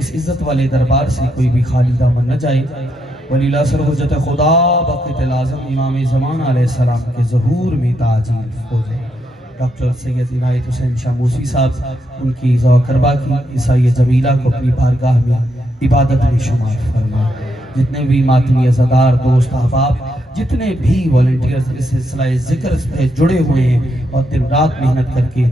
इस इज़्ज़त वाले दरबार से कोई भी खाली दामन न जाए। वलीला सरहुज्जत खुदा बक़ित आज़म इमाम ज़मान अलैहिस्सलाम के ज़हूर में ताजील हो जाए। डॉक्टर सैयद इनायत हुसैन शाह मूसी साहब, उनकी ज़ौकरबा की ईसाई जमीला को अपनी बारगाह में इबादत में शुमार फरमा। जितने भी मातमी अज़ादार दोस्त अहबाब, जितने भी वॉलंटियर्स इस सिलसिला ज़िक्र से जुड़े हुए हैं और दिन रात मेहनत करके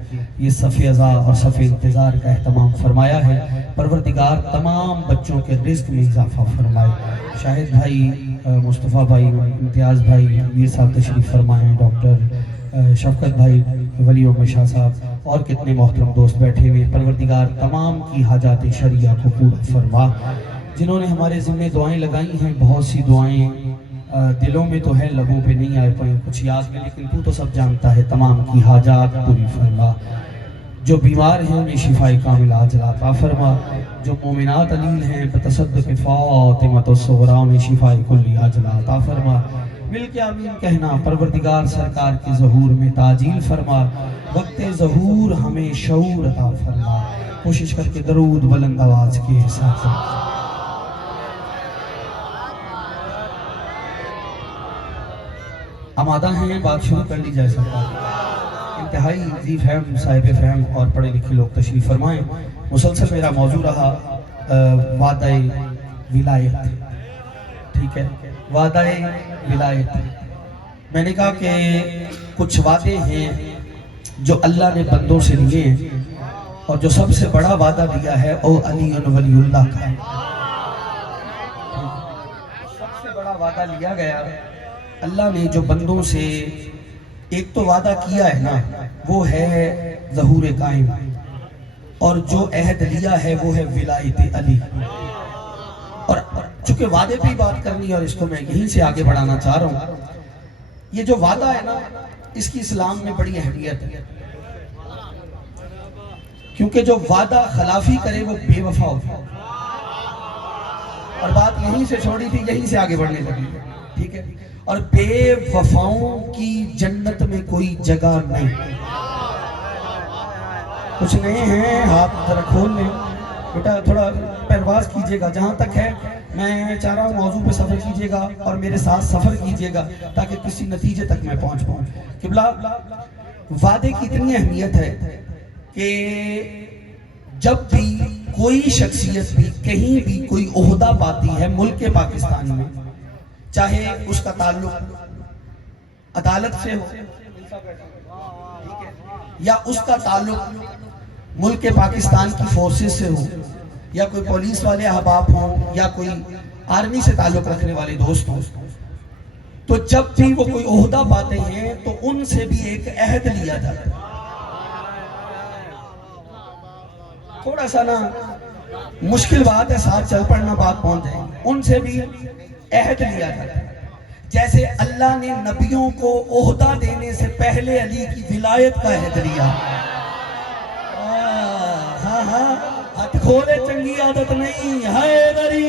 ये सफ़े अज़ा और सफ़े इंतज़ार का एहतमाम फरमाया है, परवरदिगार तमाम बच्चों के रिज़्क़ में इजाफ़ा फरमाए। शाहिद भाई, मुस्तफ़ा भाई, इम्तियाज़ भाई, मीर साहब तशरीफ़ फरमाएँ, डॉक्टर शफ़क़त भाई, वली शाह साहब और कितने मोहतरम दोस्त बैठे हुए। परवरदिगार तमाम की हाजात शरिया को पूरा फरमा। जिन्होंने हमारे ज़िम्मे दुआएं लगाई हैं, बहुत सी दुआएं दिलों में तो है, लबों पे नहीं आए पाए, कुछ याद में, लेकिन तू तो सब जानता है। तमाम की हाजात पूरी फरमा। जो बीमार हैं उन्हें शिफाए कामिल आजिल अता फरमा। जो मोमिनात अलील हैं बतसद्दुक़ फ़ातिमत उस-सुग़रा उन्हें शिफाए कुल्ली आजिल अता फरमा। मिल के आमीन कहना। परवरदिगार सरकार के ज़हूर में ताजील फरमा। वक्ते ज़हूर हमें शऊर अता फरमा। कोशिश करके दरूद बुलंद आवाज़ के साथ आमादा हैं, बात शुरू कर ली जाए। सरकार इंतहाई जी फहम, साहिब फहम और पढ़े लिखे लोग तशरीफ़ फरमाएँ। मुसलसल मेरा मौजू रहा वादाए विलायत। ठीक है, वादाए विलायत। मैंने कहा कि कुछ वादे हैं जो अल्लाह ने बंदों से लिए और जो सबसे बड़ा वादा दिया है ओ अली वलीउल्लाह का। सबसे बड़ा वादा लिया गया अल्लाह ने जो बंदों से, एक तो वादा किया है ना, वो है ज़हूर कायम, और जो अहद लिया है वो है विलायत अली। और चूंकि वादे पे ही बात करनी है और इसको मैं यहीं से आगे बढ़ाना चाह रहा हूँ। ये जो वादा है ना, इसकी इस्लाम में बड़ी अहमियत है, क्योंकि जो वादा खिलाफी करे वो बेवफा होता। और बात यहीं से छोड़ी थी, यहीं से आगे बढ़ने लगी। ठीक है, और बेवफाओं की जन्नत में कोई जगह नहीं। कुछ नए हैं, हाथ जरा खोल लें बेटा, थोड़ा परवाज कीजिएगा। जहां तक है मैं चाह रहा हूँ मौजू पे सफर कीजिएगा और मेरे साथ सफर कीजिएगा ताकि किसी नतीजे तक मैं पहुंच पाऊं। किबला, वादे की इतनी अहमियत है कि जब भी कोई शख्सियत भी कहीं भी कोई ओहदा पाती है मुल्क पाकिस्तान में, चाहे उसका ताल्लुक अदालत से हो या उसका ताल्लुक मुल्क पाकिस्तान की फोर्सेस से हो या कोई पुलिस वाले अहबाब हों या कोई आर्मी से ताल्लुक रखने वाले दोस्त हों, तो जब भी वो कोई ओहदा पाते हैं तो उनसे भी एक अहद लिया जाता है। थोड़ा सा ना मुश्किल बात है, साथ चल पड़ना, बात पहुंच जाएगी। उनसे भी अहद लिया जाता है। जैसे अल्लाह ने नबियों को ओहदा देने से पहले अली की विलायत का अहद लिया। हाँ हाँ, हाथ खोले, चंगी आदत नहीं हैदरी।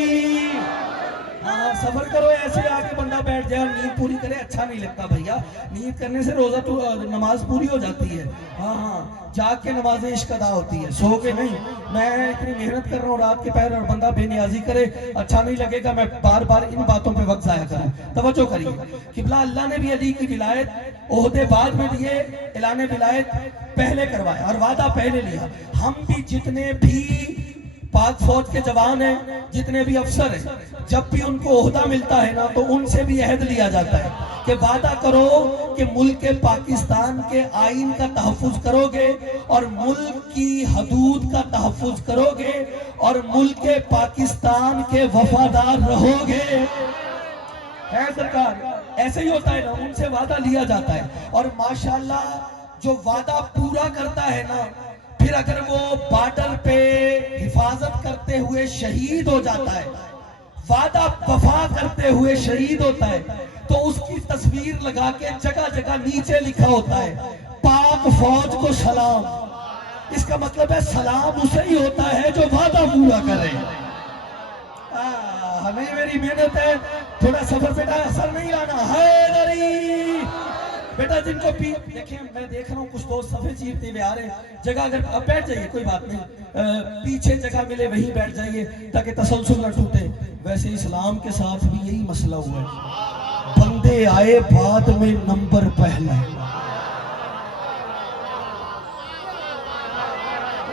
हाँ, सफर करो ऐसे आके बंदा बैठ जाए और नींद पूरी करे, अच्छा नहीं लगता भैया। नींद करने से रोजा तो नमाज पूरी हो जाती है। हाँ हाँ, जाग के नमाज इश्क अदा होती है, सो के नहीं। मैं इतनी मेहनत कर रहा हूँ रात के पहर और बंदा बेनियाजी करे, अच्छा नहीं लगेगा। मैं बार बार इन बातों पे वक्त जाया करूँ। तवज्जो करिए किबला, अल्लाह ने भी अली की विलायत ओहदे बाद में दिए, ऐलान विलायत पहले करवाया और वादा पहले लिया। हम भी जितने भी पाक फौज के जवान हैं, जितने भी अफसर हैं, जब भी उनको ओहदा मिलता है ना, तो उनसे भी अहद लिया जाता है कि वादा करो कि मुल्क पाकिस्तान के आइन का तहफ़्फ़ुज़ करोगे और मुल्क की हदूद का तहफ़्फ़ुज़ करोगे और मुल्क पाकिस्तान के वफादार रहोगे। है सरकार, ऐसे ही होता है ना, उनसे वादा लिया जाता है। और माशाल्लाह जो वादा पूरा करता है ना, फिर अगर वो बॉर्डर पे हिफाजत करते हुए शहीद हो जाता है, वादा वफा करते हुए शहीद होता है, तो उसकी तस्वीर लगा के जगह जगह नीचे लिखा होता है पाक फौज को सलाम। इसका मतलब है सलाम उसे ही होता है जो वादा पूरा करे। हमें मेरी मेहनत है, थोड़ा सफर बेटा असर नहीं लाना। हैदरी बेटा जिनको पी देखिए, मैं देख रहा हूँ कुछ दोस्त सफेद चीरते हुए आ रहे हैं, जगह अगर अब बैठ जाइए कोई बात नहीं, पीछे जगह मिले वहीं बैठ जाइए ताकि तसलसल न टूटे। वैसे इस्लाम के साथ भी यही मसला हुआ है, बंदे आए बाद में नंबर पहले।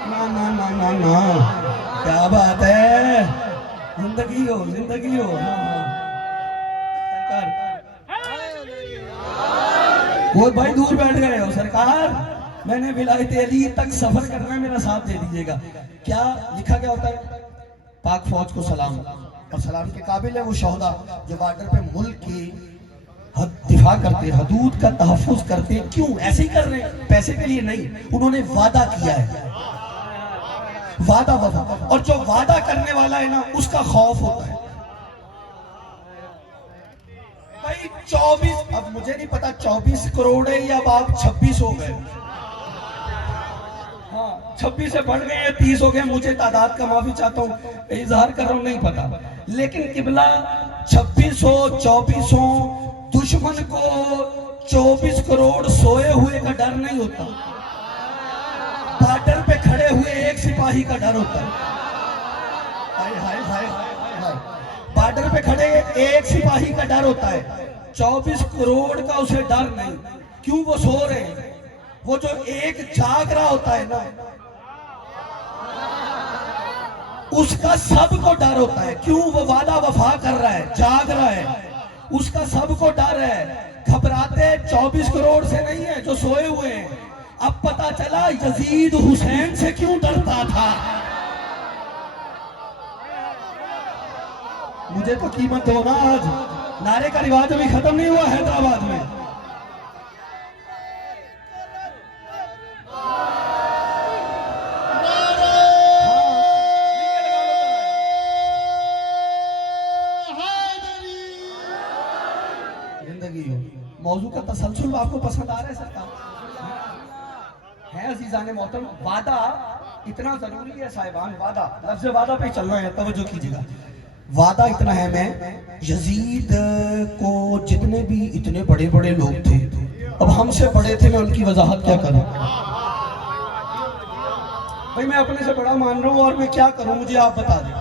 ना ना ना ना ना, क्या बात है, जिंदगी हो जिंदगी हो। वो भाई दूर बैठ गए हो सरकार, मैंने विलायत अली तक सफर करना है, मेरा साथ दे दीजिएगा। क्या लिखा क्या होता है? पाक फौज को सलाम, और सलाम के काबिल है वो शोहदा जो बॉर्डर पे मुल्क की दिफा करते, हदूद का तहफ्फुज करते। क्यों ऐसे ही कर रहे हैं? पैसे के लिए नहीं, उन्होंने वादा किया है, वादा वफा। और जो वादा करने वाला है ना, उसका खौफ होता है। भाई 24, अब मुझे नहीं पता 24 करोड़ है या अब आप 26 हो गए। हाँ 26 से बढ़ गए या 30 हो गए, मुझे तादाद का माफी चाहता हूँ, इजहार कर रहा हूँ, नहीं पता। लेकिन किबला 26 हो 24 हो, दुश्मन को 24 करोड़ सोए हुए का डर नहीं होता, बॉर्डर पे खड़े हुए एक सिपाही का डर होता है। हाय हाय हाय हाय, बॉर्डर पे खड़े एक सिपाही का डर होता है, 24 करोड़ का उसे डर नहीं। क्यों? वो सो रहे हैं, वो जो एक जाग रहा होता है ना, उसका सबको डर होता है। क्यों? वो वादा वफा कर रहा है, जाग रहा है, उसका सबको डर है। घबराते 24 करोड़ से नहीं है जो सोए हुए हैं। अब पता चला यजीद हुसैन से क्यों डरता था। मुझे तो कीमत हो ना, आज नारे का रिवाज अभी खत्म नहीं हुआ हैदराबाद में। जिंदगी हो। मौजू का तसलसल आपको पसंद आ रहा है सरकार? है अजीजान मोहतरम, वादा इतना जरूरी है साहिबान, वादा, लफ्ज़ वादा पे चलना है, तवज्जो कीजिएगा। वादा इतना है, मैं यजीद को जितने भी इतने बड़े बड़े लोग थे, अब हमसे बड़े थे, मैं उनकी वजाहत क्या करूं भाई, मैं अपने से बड़ा मान रहा हूं और मैं क्या करूं, मुझे आप बता दें।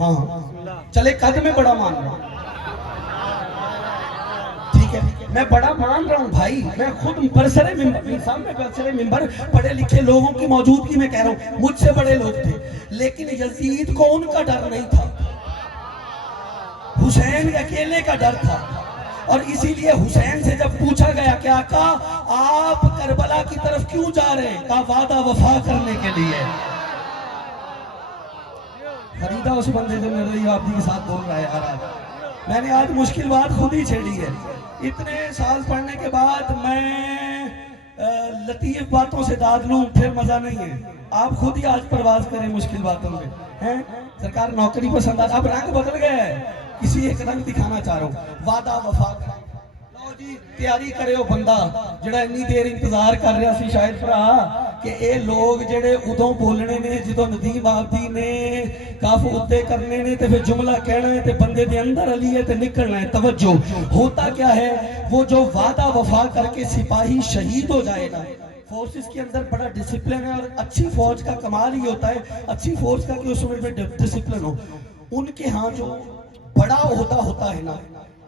हाँ चले, कद में बड़ा मान रहा हूं, मैं बड़ा मान रहा हूं भाई, मैं खुद बरसरे मिंबर पढ़े लिखे लोगों की मौजूदगी में कह रहा हूं, मुझसे बड़े लोग थे, लेकिन यजीद को उनका डर नहीं था, हुसैन अकेले का डर था। और इसीलिए हुसैन से जब पूछा गया क्या आका आप करबला की तरफ क्यों जा रहे हैं, कहा वादा वफा करने के लिए। खरीदा उस बंदे से मिल रही आपजी के साथ बोल रहा है यार, मैंने आज मुश्किल बात खुद ही छेड़ी है। इतने साल पढ़ने के बाद मैं लतीफ बातों से दाद लूं फिर मजा नहीं है। आप खुद ही आज परवाज करें मुश्किल बातों में, हैं? सरकार नौकरी पसंद आ, अब रंग बदल गया है, किसी एक रंग दिखाना चाह रहा हूं, वादा वफा। लो जी तैयारी करे हो बंदा जिहड़ा इन्नी देर इंतजार कर रहा सी शायद भरा कि ये लोग जेडे उदों बोलने ने जो नदीम आबदी ने काफ उत्ते करने ने ते फिर जुमला कहना है ते बंदे दे अंदर अली है ते निकलना है। तवज्जो, होता क्या है, वो जो वादा वफा करके सिपाही शहीद हो जाए ना, फोर्सेस के अंदर बड़ा डिसिप्लिन है, और अच्छी फौज का कमाल ही होता है, अच्छी फौज का कि उसमें डिसिप्लिन हो। उनके यहाँ जो बड़ा ओहदा होता है ना,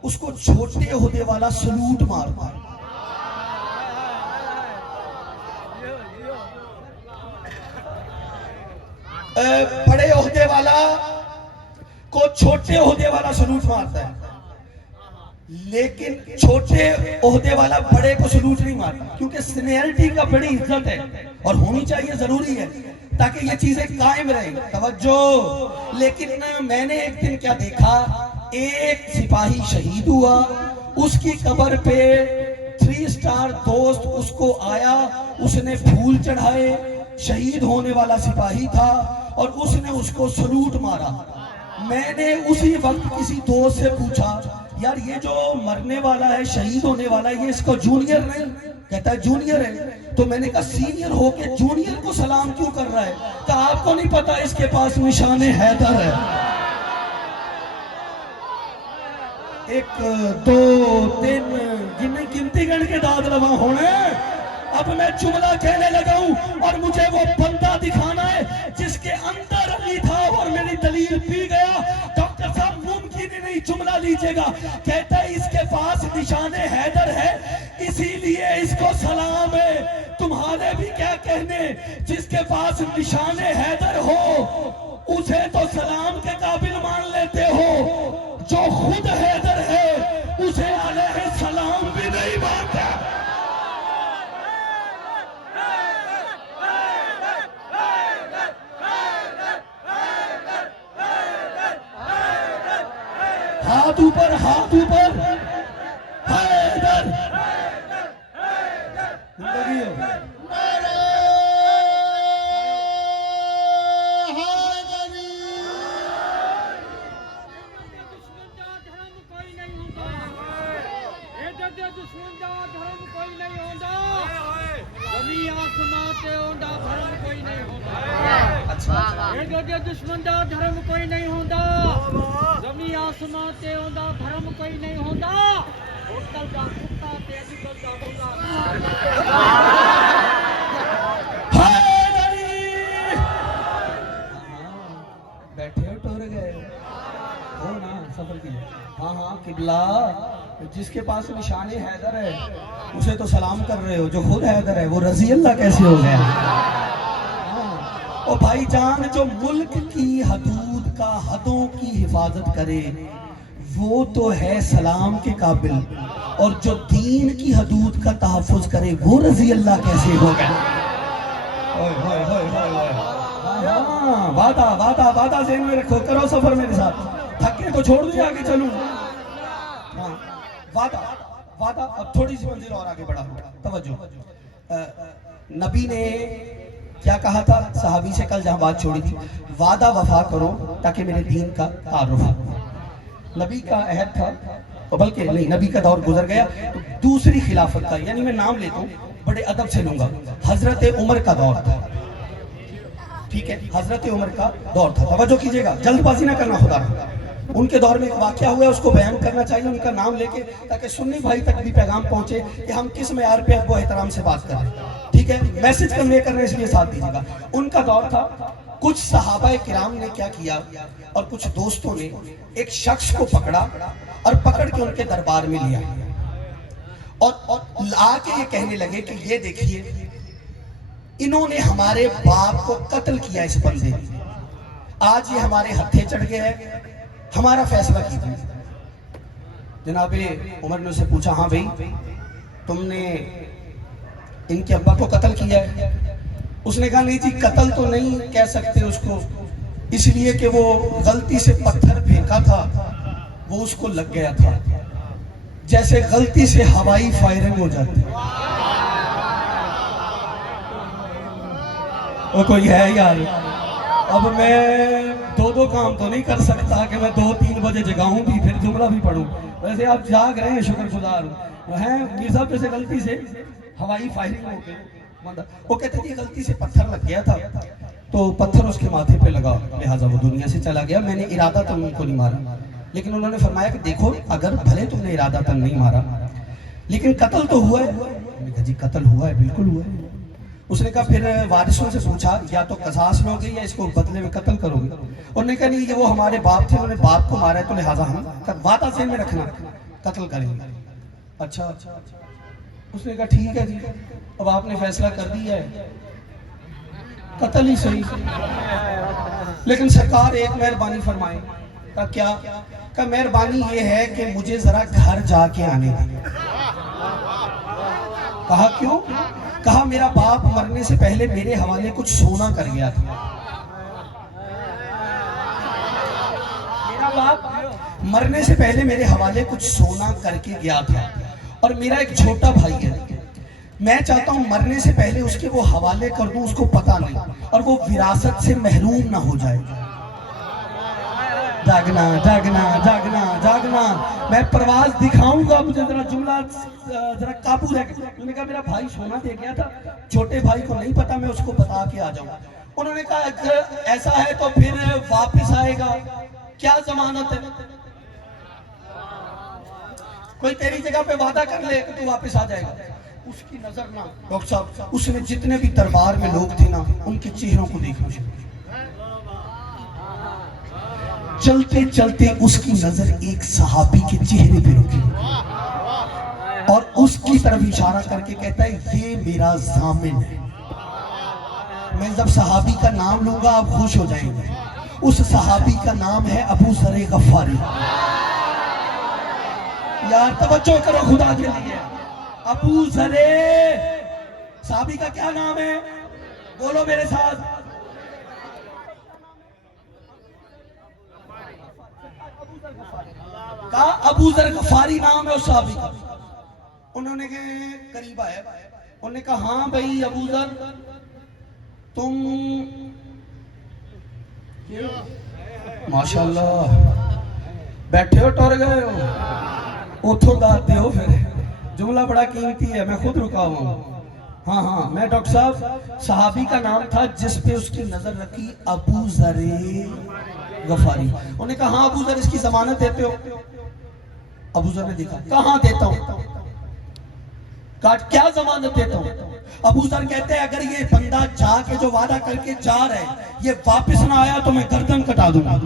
उसको छोटे ओहदे वाला सलूट मारता है। बड़े ओहदे वाला को छोटे ओहदे वाला सलूट मारता है, लेकिन छोटे ओहदे वाला बड़े को सलूट नहीं मारता, क्योंकि सीनियरिटी का बड़ी इज्जत है और होनी चाहिए, जरूरी है ताकि ये चीजें कायम रहे। तवज्जो, लेकिन मैंने एक दिन क्या देखा, एक सिपाही शहीद हुआ, उसकी कब्र पे 3 स्टार दोस्त उसको आया, उसने फूल चढ़ाए, शहीद होने वाला सिपाही था और उसने उसको सलूट मारा। मैंने उसी वक्त किसी दोस्त से पूछा, यार ये जो मरने वाला है, शहीद होने वाला है, ये इसको जूनियर नहीं? कहता है जूनियर है। तो मैंने कहा सीनियर होके जूनियर को सलाम क्यों कर रहा है? कहा आपको नहीं पता इसके पास निशाने हैदर है। एक दो तीन गिनती गिनती गण के दाद लगा होने। अब मैं जुमला कहने लगा हूं और मुझे वो बंदा दिखाना है जिसके अंदर अली था और मेरी दलील पी गया। डॉक्टर साहब मुमकिन ही नहीं, जुमला लीजिएगा। कहता है इसके पास निशाने हैदर है इसीलिए इसको सलाम है। तुम्हारे भी क्या कहने, जिसके पास निशाने हैदर हो उसे तो सलाम के काबिल मान लेते हो, जो खुद हैदर है उसे अलैहि सलाम भी नहीं मानते। हाथ ऊपर, हाथ ऊपर। हैदर जिंदगी हो। दुश्मन दा धर्म कोई नहीं होता, जमी आसमां ते ओंदा धर्म कोई नहीं होता। होटल दा कुत्ता ते अजकल दा होंदा। बैठे हो टोर गए हो ना सफर के लिए। हाँ हाँ किबला, जिसके पास निशाने हैदर है उसे तो सलाम कर रहे हो, जो खुद हैदर है वो रजी अल्लाह कैसे हो गया। ओ भाईजान, जो मुल्क की हदूद का हदों की हिफाजत करे वो तो है सलाम के काबिल, और जो दीन की हदूद का तहफ़्फ़ुज़ करे वो रजी अल्लाह कैसे हो गया। हाँ, वादा वादा वादा ज़हन में रखो, करो सफर मेरे साथ। थके तो छोड़ दो, आगे चलूं। हाँ, वादा वादा। अब थोड़ी सी मंजिल और आगे बढ़ा, तवज्जो। नबी ने क्या कहा था सहाबी से, कल जहां बात छोड़ी थी, वादा वफा करो ताकि मेरे दीन का तारुफ हो। नबी का अहद था, बल्कि नहीं, नबी का दौर गुजर गया तो दूसरी खिलाफत का, यानी मैं नाम लेता हूँ बड़े अदब से लूंगा, हजरत उमर का दौर था। ठीक है, हजरत उमर का दौर था। तवज्जो कीजिएगा, जल्दबाजी ना करना खुदा। उनके दौर में एक वाकया हुआ, उसको बयान करना चाहिए उनका नाम लेके, ताकि सुन्नी भाई तक भी पैगाम पहुंचे कि हम किस मेयार पे वो एहतराम से बात कर रहे हैं। ठीक है, मैसेज कन्वे करने इसलिए साथ दीजिएगा। उनका दौर था, कुछ सहाबाए किराम ने क्या किया, और कुछ दोस्तों ने एक शख्स को पकड़ा और पकड़ के उनके दरबार में लिया और आके ये कहने लगे कि ये देखिए इन्होंने हमारे बाप को कत्ल किया, इस बंदे ने, आज ये हमारे हत्थे चढ़ गए हैं, हमारा फैसला कीजिए। जनाबे उमर ने उससे पूछा, हाँ भाई तुमने इनके अब्बा को कत्ल किया है? उसने कहा नहीं जी, कत्ल तो नहीं कह सकते उसको, इसलिए कि वो गलती से पत्थर फेंका था, वो उसको लग गया था, जैसे गलती से हवाई फायरिंग हो जाती है। वो कोई है यार, अब मैं दो काम तो नहीं कर सकता कि मैं 2-3 बजे जगाऊं भी फिर जुमला भी पढ़ूं। वैसे आप जाग रहे हैं, शुक्रगुजार हैं। मीर साहब जैसे गलती से हवाई फायरिंग हो गई, वो कहते थे गलती से पत्थर लग गया था तो पत्थर उसके माथे पे लगा, लिहाजा वो दुनिया से चला गया। मैंने इरादा तो उनको नहीं मारा, लेकिन उन्होंने फरमाया कि देखो अगर भले तुमने इरादा तो नहीं मारा लेकिन कत्ल तो हुआ है। मैंने कहा जी कत्ल हुआ है, बिल्कुल हुआ है। उसने कहा फिर वारिसों से पूछा, या तो कसास लोगे या इसको बदले में कत्ल करोगे? उन्होंने कहा नहीं, ये वो हमारे बाप थे, उन्होंने बाप को मारा है तो लिहाजा हम वादा से में रखना, कत्ल करेंगे। अच्छा, उसने कहा ठीक है जी, अब आपने फैसला कर दिया है, कत्ल ही सही, लेकिन सरकार एक मेहरबानी फरमाए। का क्या? का मेहरबानी ये है कि मुझे जरा घर जाके आने दें। कहा क्यों? कहा मेरा बाप मरने से पहले मेरे हवाले कुछ सोना कर गया था। मेरा बाप मरने से पहले मेरे हवाले कुछ सोना करके गया था, और मेरा एक छोटा भाई है, मैं चाहता हूं मरने से पहले उसके वो हवाले कर दूं, उसको पता नहीं, और वो विरासत से महरूम ना हो जाए। जागना जागना जागना जागना, मैं प्रवास दिखाऊंगा, मुझे जरा जुमला जरा काबू रख। उन्होंने कहा मेरा भाई सोना दे गया था, छोटे भाई को नहीं पता, मैं उसको बता के आ जाऊंगा। उन्होंने कहा अगर ऐसा है तो फिर वापस आएगा, क्या जमानत है? कोई तेरी जगह पे वादा कर ले कि तू वापस आ जाएगा, उसकी नजर ना डॉक्टर साहब, उसने जितने भी दरबार में लोग थे ना उनके चेहरों को देखना शुरू किया। चलते चलते उसकी नजर एक सहाबी के चेहरे पे रुकी और उसकी तरफ इशारा करके कहता है ये मेरा जामिन है, मैं जब सहाबी का नाम लूंगा आप खुश हो जाएंगे। उस सहाबी का नाम है अबू ज़र गफ़ारी। यार तवज्जो करो खुदा के लिए, अबू ज़र सहाबी का क्या नाम है, बोलो मेरे साथ। कहा अबू ज़र गफ़ारी नाम है उस सहाबी का। उन्होंने करीब आया, उन्होंने कहा हाँ भाई अबू ज़र तुम माशाल्लाह बैठे हो टुर गए हो, उठो दाते हो, फिर जुमला बड़ा कीमती है, मैं खुद रुका हुआ हूँ। हाँ हाँ मैं डॉक्टर साहब, सहाबी का नाम था जिस पे उसकी नजर रखी अबू ज़र गफ़ारी। उन्होंने कहा हाँ अबू ज़र इसकी जमानत देते हो। अबू ज़र ने देखा, कहाँ देता हूँ, क्या जमानत देता हूँ। अबू ज़र कहते हैं अगर ये बंदा जाके जो वादा करके जा रहा है ये वापस ना आया तो मैं गर्दन कटा दूंगा।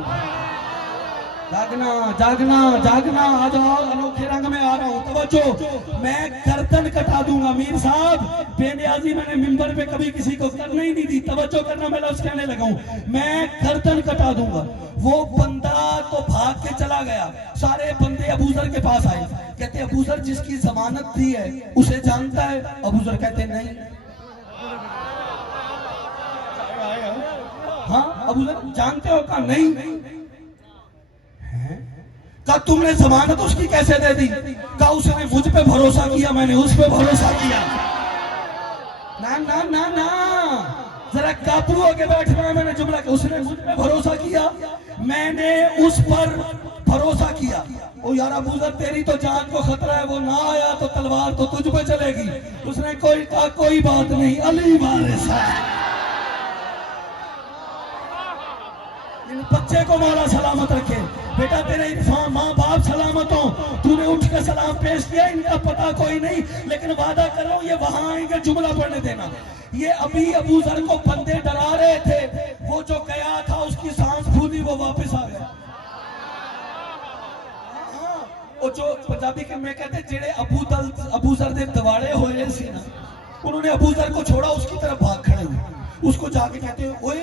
जागना जागना जागना, आ जाओ अनोखे रंग में आ रहा हूँ, तवज्जो, मैं गर्दन कटा दूंगा। मीर साहब बेनियाजी मैंने मिंबर पे कभी किसी को करने ही नहीं दी, तवज्जो करना, मैं लफ्ज़ कहने लगा हूँ, मैं गर्दन कटा दूंगा। वो बंदा तो भाग के चला गया, सारे बंदे अबू ज़र के पास आए, कहते अबू ज़र जिसकी जमानत दी है उसे जानता है। अबू ज़र कहते नहीं। हाँ अबू ज़र जानते हो? कहा नहीं। कहा तुमने जमानत उसकी कैसे दे दी? कहा उसने मुझ पे भरोसा किया, मैंने उस पे भरोसा किया। ना ना ना ना, जरा काबू होके बैठना है, मैंने जुमला कि उसने मुझ पे भरोसा किया, मैंने उस पर भरोसा किया। ओ यार अबू ज़र तेरी तो जान को खतरा है, वो ना आया तो तलवार तो तुझ पे चलेगी। उसने कहा कोई बात नहीं, अली वारिस है। इन बच्चे को मौला सलामत रखे, बेटा तेरे इरफान माँ बाप सलामत हो, तूने उठ के सलाम पेश किया, इनका पता कोई नहीं, लेकिन वादा करो ये वहां आएंगे, जुमला पढ़ने देना। ये अभी अबू ज़र को बंदे डरा रहे थे, वो जो गया था उसकी सांस फूली, वो वापस आ गया। वो जो पंजाबी के में कहते जेड़े अबू ज़र दे दवाड़े होए सी ना, उन्होंने अबू ज़र को छोड़ा, उसकी तरफ भाग खड़े हुए, उसको जाके कहते ओए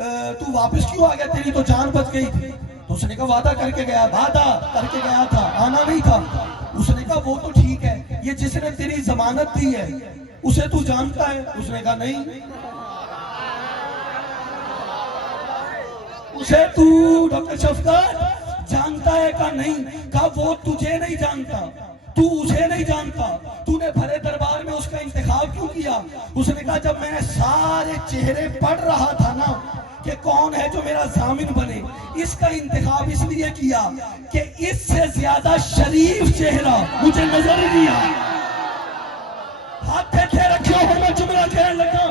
तू वापस क्यों आ गया, तेरी तो जान बच गई थी। तो उसने कहा वादा करके गया, वादा करके गया था, आना नहीं था। उसने कहा वो तो ठीक है, ये जिसने तेरी जमानत दी है उसे तू जानता है? उसने कहा नहीं। उसे तू डॉक्टर शफकत जानता है? कहा नहीं। कहा वो तुझे नहीं जानता, तू उसे नहीं जानता, तूने भरे दरबार में उसका इंतखाब क्यों किया? उसने कहा जब मैंने सारे चेहरे पढ़ रहा था ना कि कौन है जो मेरा जामिन बने, इसका इंतखाब इसलिए किया कि इससे ज्यादा शरीफ चेहरा मुझे नजर ही नहीं आया। हाथ थे रखे हो, मैं जुमला कहने लगा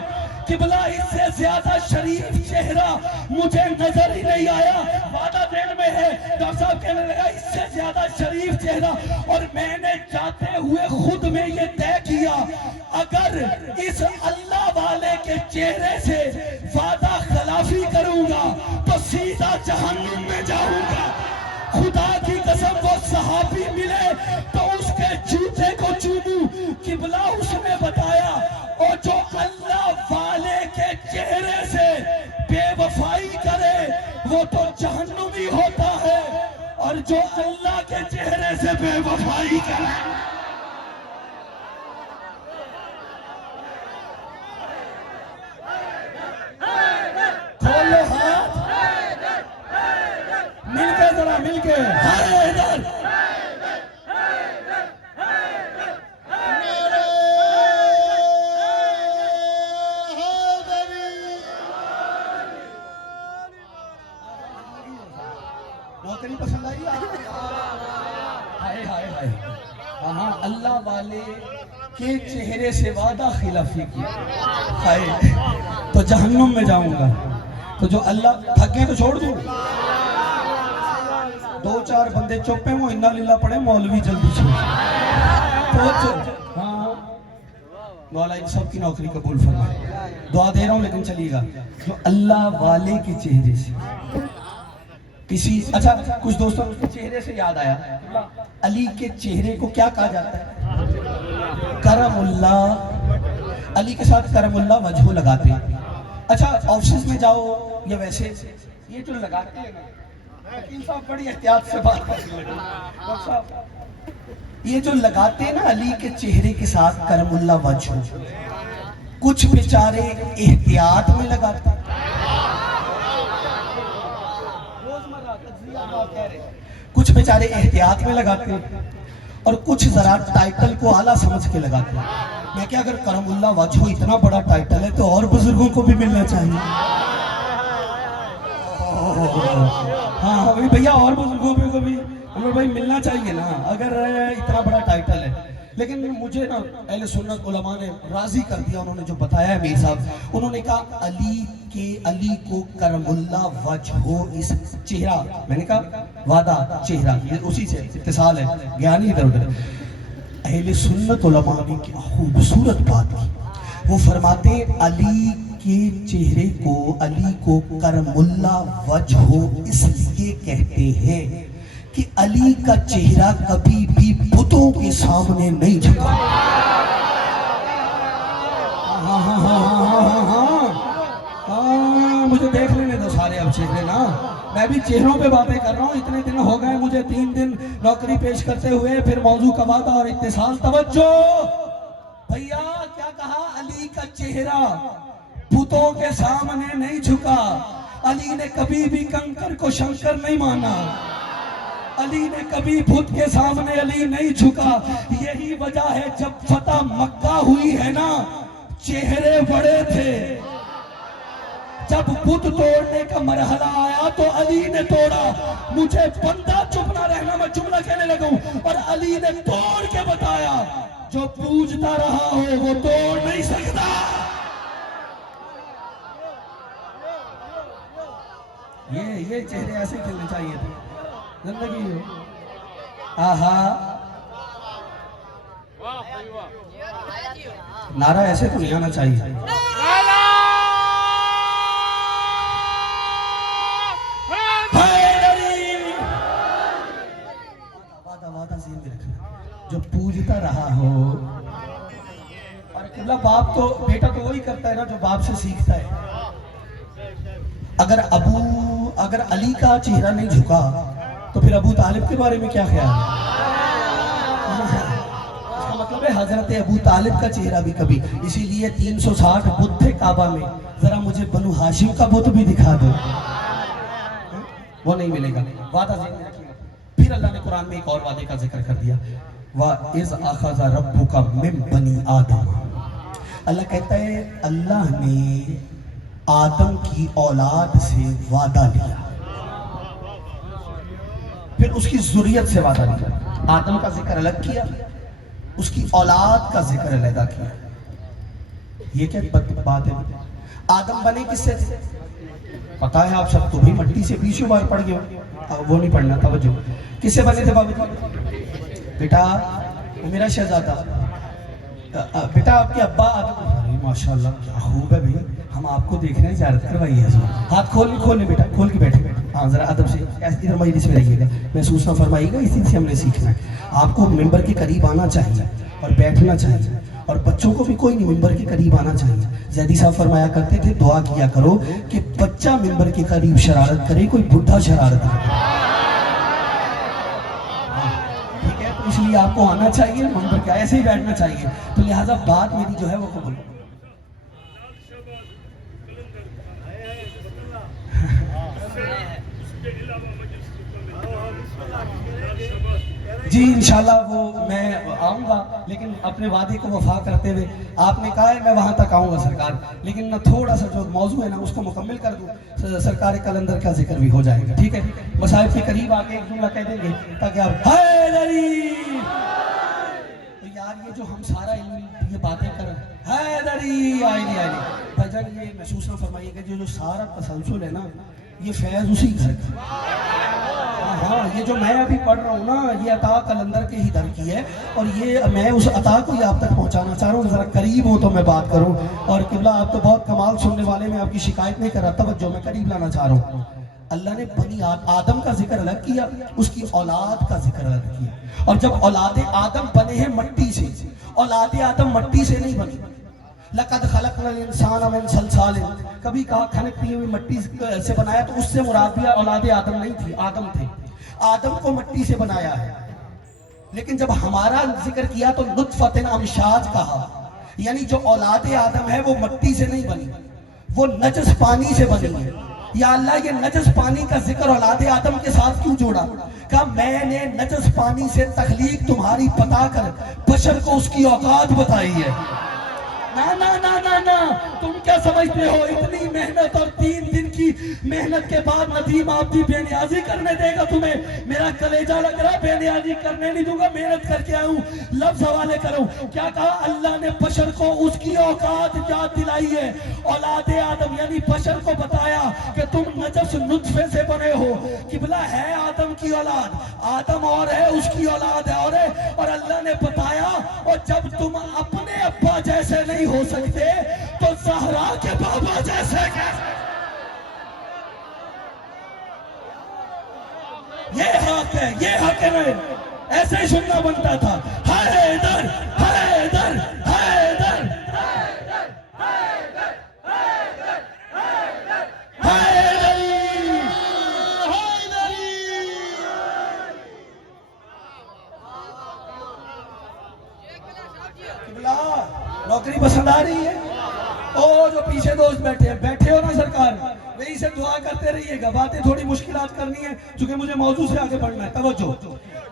कि भला इससे ज्यादा शरीफ चेहरा मुझे नजर ही नहीं आया। वादा देने में है, डॉक्टर साहब कहने लगा इससे ज्यादा शरीफ चेहरा, और मैंने जाते हुए खुद में ये तय किया अगर इस अल्लाह वाले के चेहरे से वादा खिलाफी करूंगा तो सीधा जहन्नुम में जाऊंगा। खुदा की कसम वो सहाबी मिले तो उसके जूते को चूमूं। किबला उसने बताया और जो अल्लाह वाले के चेहरे से बेवफाई करे वो तो जहन्नुमी होता है, और जो अल्लाह के चेहरे से बेवफाई करे खोलो हाथ मिलके, जरा मिलके, अरे इधर नौकरी पसंद आई? हाय हाय हाय, हाँ अल्लाह वाले के चेहरे से वादा खिलाफी की, हाय तो जहन्नुम में जाऊंगा। तो जो अल्लाह थक गए तो छोड़ दूं, दो चार बंदे चुप हैं, वो इन्ना लीला पड़े मौलवी जल्दी छोड़। हाँ, मौला इन सब की नौकरी कबूल फरमाए। दुआ दे रहा हूँ लेकिन चलिएगा। जो अल्लाह वाले के चेहरे से किसी, अच्छा कुछ दोस्तों उसके चेहरे से याद आया, अली के चेहरे को क्या कहा जाता है? करमुल्ला। अली के साथ करमुल्ला वजह लगाते हैं। अच्छा ऑफिस में जाओ या वैसे ये जो लगाते हैं ना, वकील साहब बड़ी एहतियात से बात करते हैं, ये जो लगाते हैं ना अली के चेहरे के साथ करमुल्ला वजह, कुछ बेचारे एहतियात में लगाते हैं, कुछ बेचारे एहतियात में लगाते हैं, और कुछ जरा टाइटल को आला समझ के लगाते हैं। मैं क्या, अगर करमुल्ला वजह इतना बड़ा टाइटल है तो और बुजुर्गों को भी मिलना चाहिए। हाँ भाई भैया, और बुजुर्गों को भी हमें भाई मिलना चाहिए ना, अगर इतना बड़ा टाइटल है। लेकिन मुझे ना अहले सुन्नत उलमा ने राजी कर दिया, उन्होंने जो बताया है मीर साहब, उन्होंने कहा अली को करमुल्ला वजह, इस चेहरा, मैंने कहा वादा चेहरा, ये उसी से इत्तिसाल है, ज्ञानी इधर उधर। अहले सुन्नत उलमा ने क्या खूबसूरत बात की, वो फरमाते अली के चेहरे को, अली को करमुल्ला वजह इसलिए कहते हैं कि अली का चेहरा कभी भी बुतों के सामने नहीं झुका। मुझे देख लेने दो सारे अब चेहरे ना, मैं भी चेहरों पे बातें कर रहा हूँ। इतने दिन हो गए मुझे 3 दिन नौकरी पेश करते हुए, फिर मौजू का वादा और इत्तिसाल। तवज्जो भैया, क्या कहा? अली का चेहरा बुतों के सामने नहीं झुका। अली ने कभी भी कंकर को शंकर नहीं माना, अली ने कभी बुत के सामने अली नहीं झुका। यही वजह है जब फतह मक्का हुई है ना, चेहरे बड़े थे। जब बुत तोड़ने का मरहला आया तो अली ने तोड़ा। मुझे बंदा चुप ना रहना, मैं जुमला कहने लगा हूं, और अली ने तोड़ के बताया, जो पूजता रहा हो वो तोड़ नहीं सकता। ये चेहरे ऐसे खिलने चाहिए थे जिंदगी हो। आहा, नारा ऐसे तो नहीं आना चाहिए। वादा सीन में रखना, जो पूजता रहा हो। और किबला बाप तो, बेटा तो वही करता है ना जो बाप से सीखता है। अगर अली का चेहरा नहीं झुका तो फिर अबू तालिब के बारे में क्या ख्याल है? इसका मतलब है हजरत अबू तालिब का चेहरा भी कभी, इसीलिए 360 बुत थे काबा में, जरा मुझे बनु हाशिम का बुत भी दिखा दो, वो नहीं मिलेगा। वादा ज़हन में रखिएगा। फिर अल्लाह ने कुरान में एक और वादे का जिक्र कर दिया, वा इज़ अख़ज़ रब्बुका मिन बनी आदम। अल्लाह कहता है अल्लाह ने आदम की औलाद से वादा लिया, फिर उसकी ज़ुर्रियत से वादा लिया। आदम का जिक्र अलग किया, उसकी औलाद का जिक्र अलग किया। ये क्या बात है? आदम बने किससे थे? पता है आप सबको, भी मट्टी से 20 बार पढ़ गए हो, वो नहीं पढ़ना। तवज्जो, किससे बने थे बाबू? बेटा मेरा शहजादा, बेटा आपके अब्बा आदम। माशाल्लाह क्या खूब है भाई, हम आपको देखने इजाजत करवाइए। हाथ खोल बेटा, खोल के बैठे। हाँ जरा अदब से इधर मजलिस में रहिएगा, महसूस ना फरमाइएगा, इसी से हमने सीखना है। आपको मिंबर के करीब आना चाहिए और बैठना चाहिए, और बच्चों को भी कोई नहीं मिंबर के करीब आना चाहिए। जैदी साहब फरमाया करते थे, दुआ किया करो कि बच्चा मिंबर के करीब शरारत करे, कोई बुढ़ा शरारत करे। ठीक है, तो इसलिए आपको आना चाहिए, मिंबर के ऐसे ही बैठना चाहिए। तो लिहाजा बात मेरी जो है वो कबूल। जी इंशाल्लाह वो मैं आऊँगा, लेकिन अपने वादे को वफा करते हुए आपने कहा है मैं वहाँ तक आऊँगा सरकार, लेकिन ना थोड़ा सा जो मौजू है ना उसको मुकम्मल कर दूँ, सरकार कलंदर का जिक्र भी हो जाएगा। ठीक है, मसाहिब के करीब आके एक जुमला कह देंगे ताकि आप हैदरी। तो यार ये जो हम सारा ये बातें कर हैदरी आई भाईजान, ये महसूस ना फरमाइएगा जो सारा तसलसल है ना, ये फैज़ उसी घर का। हाँ, ये जो मैं अभी पढ़ रहा हूँ ना, ये अता कलंदर के ही दर की है, और ये मैं उस अता को ही आप तक पहुँचाना चाह रहा हूँ। ज़रा करीब हो तो मैं बात करूँ। और किबला आप तो बहुत कमाल सुनने वाले, मैं आपकी शिकायत नहीं कर रहा, तवज्जो मैं करीब लाना चाह रहा हूँ। अल्लाह ने बनी आदम का जिक्र अलग किया, उसकी औलाद का जिक्र अलग किया। और जब औलाद आदम बने हैं मट्टी से, औलाद आदम मट्टी से नहीं बनी। लक़द खलक़नल इंसान मिन सलसालिन, कभी कहा खनकती हुई मिट्टी से बनाया, तो उससे मुराद भी औलाद आदम नहीं थी, आदम थे। आदम को मिट्टी से बनाया है। लेकिन जब हमारा जिक्र किया तो नुत्फ़तन अमशाज कहा, यानी जो औलाद आदम है वो मिट्टी से नहीं बनी, वो नजस पानी से बनी है। या अल्लाह, ये नजस पानी का जिक्र औलाद आदम के साथ क्यों जोड़ा? कहा मैंने नजस पानी से तखलीक तुम्हारी बताकर बशर को उसकी औकात बताई है। ना ना ना ना ना, तुम क्या समझते हो इतनी मेहनत और 3 दिन की मेहनत के बाद नदीम आपकी बेनियाजी करने देगा तुम्हें? मेरा कलेजा लग रहा है, बेनियाजी करने नहीं दूंगा, मेहनत करके आया हूं, लफ्ज हवाले करूं। क्या कहा? अल्लाह ने बशर को उसकी औकात याद दिलाई है। औलाद आदम यानी बशर को बताया कि तुम नजस नुत्फे से बने हो। किबला है आदम की औलाद, आदम और है, उसकी औलाद है और अल्लाह ने बताया, और जब तुम अपने अब्बा जैसे नहीं हो सकते तो ज़हरा के बाबा जैसे कैसे? ये हक है, ये हक है, ऐसे ही सुनना बनता था। हैदर हैदर हैदर नौकरी पसंद आ रही है? ओ जो पीछे दोस्त बैठे हो ना सरकार, वही से दुआ करते रहिएगा। बातें थोड़ी मुश्किलात करनी है, क्योंकि मुझे मौजू से आगे बढ़ना है। तवज्जो,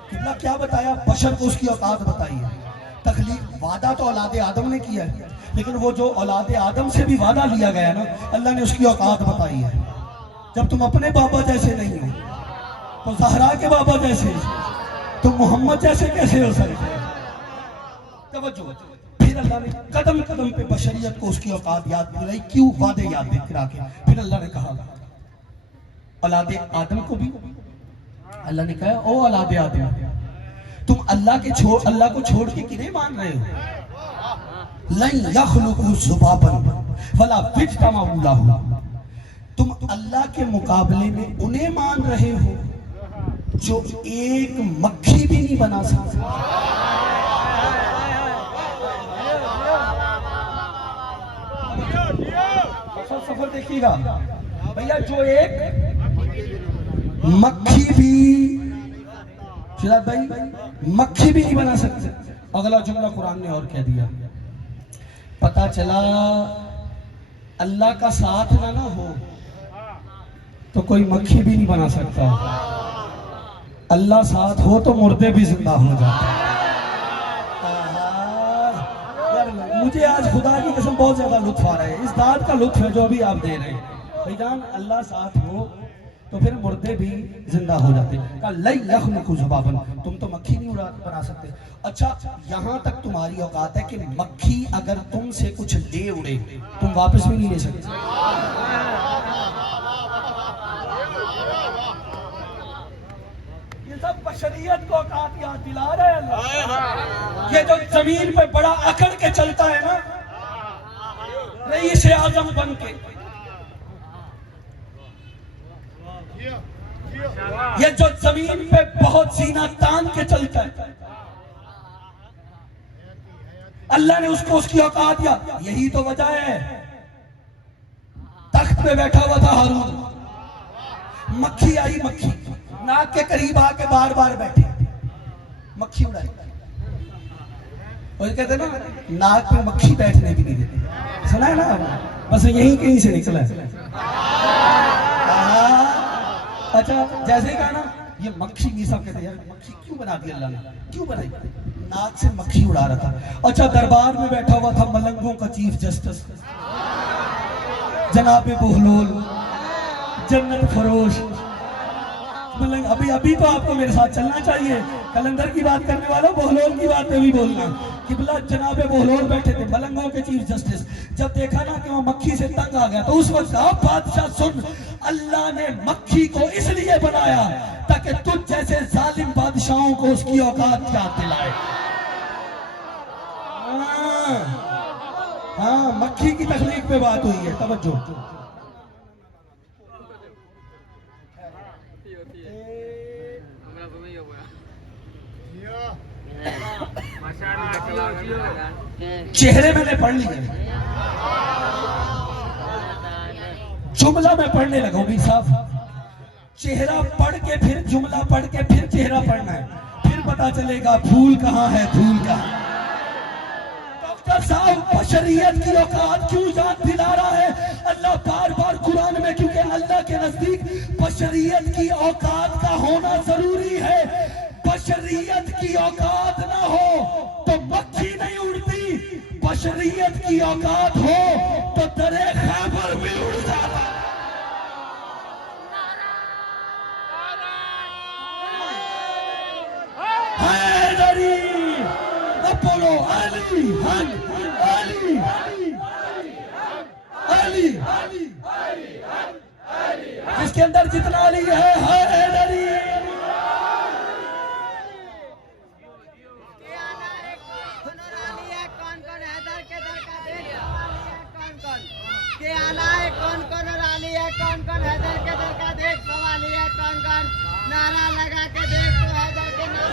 कितना क्या बताया, बशर को उसकी औकात बताई है। तखलीक वादा तो औलाद आदम ने किया है, लेकिन वो जो औलाद आदम से भी वादा लिया गया ना, अल्लाह ने उसकी औकात बताई है। जब तुम अपने बाबा जैसे नहीं हो तो ज़हरा के बाबा जैसे, तुम मोहम्मद जैसे कैसे हो सकते? तवज्जो, फिर अल्लाह ने कदम कदम पे बशरियत को उसकी औकात याद दिलाई। क्यों? वादे याद दिला के। फिर अल्लाह ने कहा औलाद आदम को भी, अल्लाह ने कहा ओ औलाद आदम, तुम अल्लाह को छोड़ के किन्हें मान रहे हो? लन यखलुकु ज़ुबाबन फला बिजतमउ लहु, तुम अल्लाह के मुकाबले में उन्हें मान रहे हो जो एक मक्खी भी नहीं बना सकते। सफर देखिएगा भैया, जो एक मक्खी भी, शिराज भाई, मक्खी भी नहीं बना सकते। अगला जुमला कुरान ने और कह दिया, पता चला अल्लाह का साथ ना हो तो कोई मक्खी भी नहीं बना सकता। अल्लाह साथ हो तो मुर्दे भी जिंदा हो जाते। मुझे आज खुदा की कसम बहुत ज्यादा लुत्फ आ रहा है, इस बात का लुत्फ है जो अभी आप दे रहे हैं। भाईजान, अल्लाह साथ हो तो फिर मुर्दे भी जिंदा हो जाते। तुम तो मक्खी नहीं बना सकते। अच्छा, यहाँ तक तुम्हारी औकात है कि मक्खी अगर तुमसे कुछ ले उड़े तुम वापस भी नहीं ले सकते। ये सब बशरियत को औकात याद दिला रहे हैं अल्लाह। ये जो जमीन पे बड़ा अकड़ के चलता है ना, रईस आजम बन के, ये जो जमीन पे बहुत सीना तान के चलता है, अल्लाह ने उसको उसकी औकात दिया। यही तो वजह है, तख्त पे बैठा हुआ था हारून, मक्खी आई, मक्खी नाक के करीब आके बार बार बैठे, मक्खी उड़ाई। और कहते ना, नाक पे मक्खी बैठने भी नहीं देते, सुना है ना? बस यही कहीं से निकला है। अच्छा, जैसे कहा ना, ये मक्खी भी सब कहते हैं, मक्खी क्यों बना दी अल्लाह ने? क्यों बनाई? नाक से मक्खी उड़ा रहा था। अच्छा, दरबार में बैठा हुआ था मलंगों का चीफ जस्टिस जनाब बहलोल, जन्नत फरोश मलंग। अभी तो आपको मेरे साथ चलना चाहिए। कलंदर की बात करने वालों, बहलोल की बात पे भी बोलना। किबला जनाब बहलोल बैठे थे, मलंगों के चीफ जस्टिस। जब देखा ना कि वो मक्खी से तंग आ गया, तो उस वक्त आप बादशाह सुन, अल्लाह ने मक्खी को इसलिए बनाया ताकि तुझ जैसे जालिम बादशाहों को उसकी औकात याद दिलाए। हाँ, मक्खी की तकलीफ पे बात हुई है, तवज्जो। चेहरे मैंने पढ़ लिए, जुमला मैं पढ़ने लगा हूं साहब। चेहरा पढ़ के फिर जुमला पढ़ के फिर चेहरा पढ़ना है, फिर पता चलेगा फूल कहाँ है धूल कहाँ। डॉक्टर साहब बशरियत की औकात क्यों याद दिला रहा है अल्लाह बार बार कुरान में? क्योंकि अल्लाह के नजदीक बशरियत की औकात का होना जरूरी है। बशरियत की औकात ना हो तो मक्खी नहीं उड़ती, बशरियत की औकात हो तो दरे खैबर भी उड़ जाता। हैदरी अपोलो अली अली अली अली, जिसके अंदर जितना अली है हैदरी। कौन कौन राली है, कौन कौन हैदर के दर का देख, सवाली है कौन कौन, नारा लगा के देख तो हैदर के नाम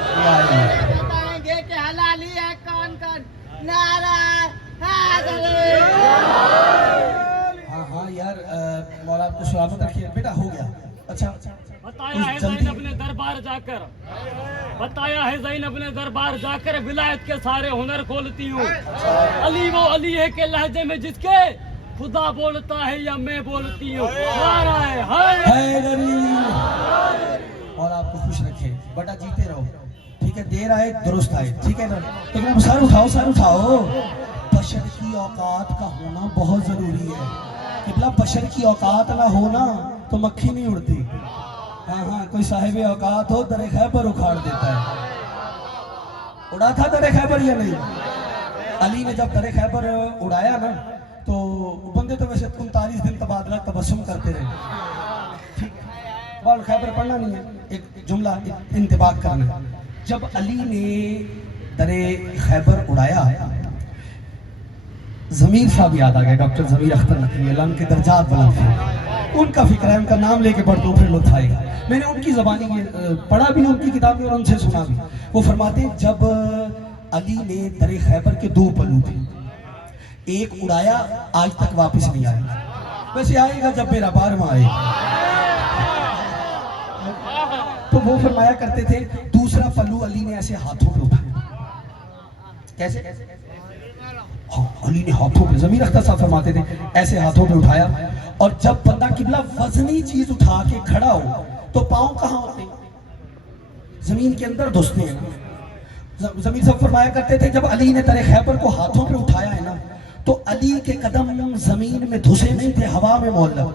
बताएंगे कि हलाली है कौन कौन, नारा हैदरी। हाँ हाँ यार, मौला आपको सलामत रखिए बेटा, हो गया। अच्छा, बताया है ज़ैनब ने दरबार जाकर, बताया है ज़ैनब ने दरबार जाकर, विलायत के सारे हुनर खोलती हूँ। अली वो अली है के लहजे में जिसके खुदा बोलता है या मैं बोलती हूँ। हैदरी और आपको खुश रखे बेटा, जीते रहो, ठीक है? देर आए दुरुस्त आए, ठीक है ना? लेकिन अब सर उठाओ, सर उठाओ। बशर की औकात का होना बहुत जरूरी है। किबला बशर की औकात ना होना तो मक्खी नहीं उड़ती। हाँ हाँ, कोई साहिब औकात हो दरे खैबर उखाड़ देता है। उड़ा था दरे खैबर या नहीं? अली ने जब दरे खैबर उड़ाया ना तो बंदे तो वैसे 39 दिन तबादला तबस्सुम करते रहे। बाल खैबर पढ़ना नहीं है, एक जुमला इंतबाह करना है। जब अली ने दरे खैबर उड़ाया, जमीर साहब याद आ गए, डॉक्टर जमीर अख्तर नकवी, अल्लाह उनके दर्जात बुलंद थे। उनका फिक्र है, उनका नाम लेके पढ़ दो फिर लुत्फ आएगा। मैंने उनकी ज़बानी पढ़ा भी, उनकी किताब में और उनसे सुना भी। वो फरमाते हैं जब अली ने दरे खैबर के 2 पल्लू थे, एक उड़ाया आज तक वापस नहीं आया, वैसे आएगा जब मेरा 12वां आएगा। तो वो फरमाया करते थे दूसरा पल्लू अली ने ऐसे हाथों पे उठाया। कैसे? हाँ, अली ने हाथों पे, जमीर अख्तर साहब फरमाते थे ऐसे हाथों पे उठाया। और जब बंदा किबला वजनी चीज उठा के खड़ा हो तो पांव कहाँ होते हैं? जमीन के अंदर घुसते हैं। जमीर साहब फरमाया करते थे जब अली ने दरे खैबर को हाथों पे उठाया है ना तो अली के कदम जमीन में धुसे नहीं थे, हवा में मोहल्लत।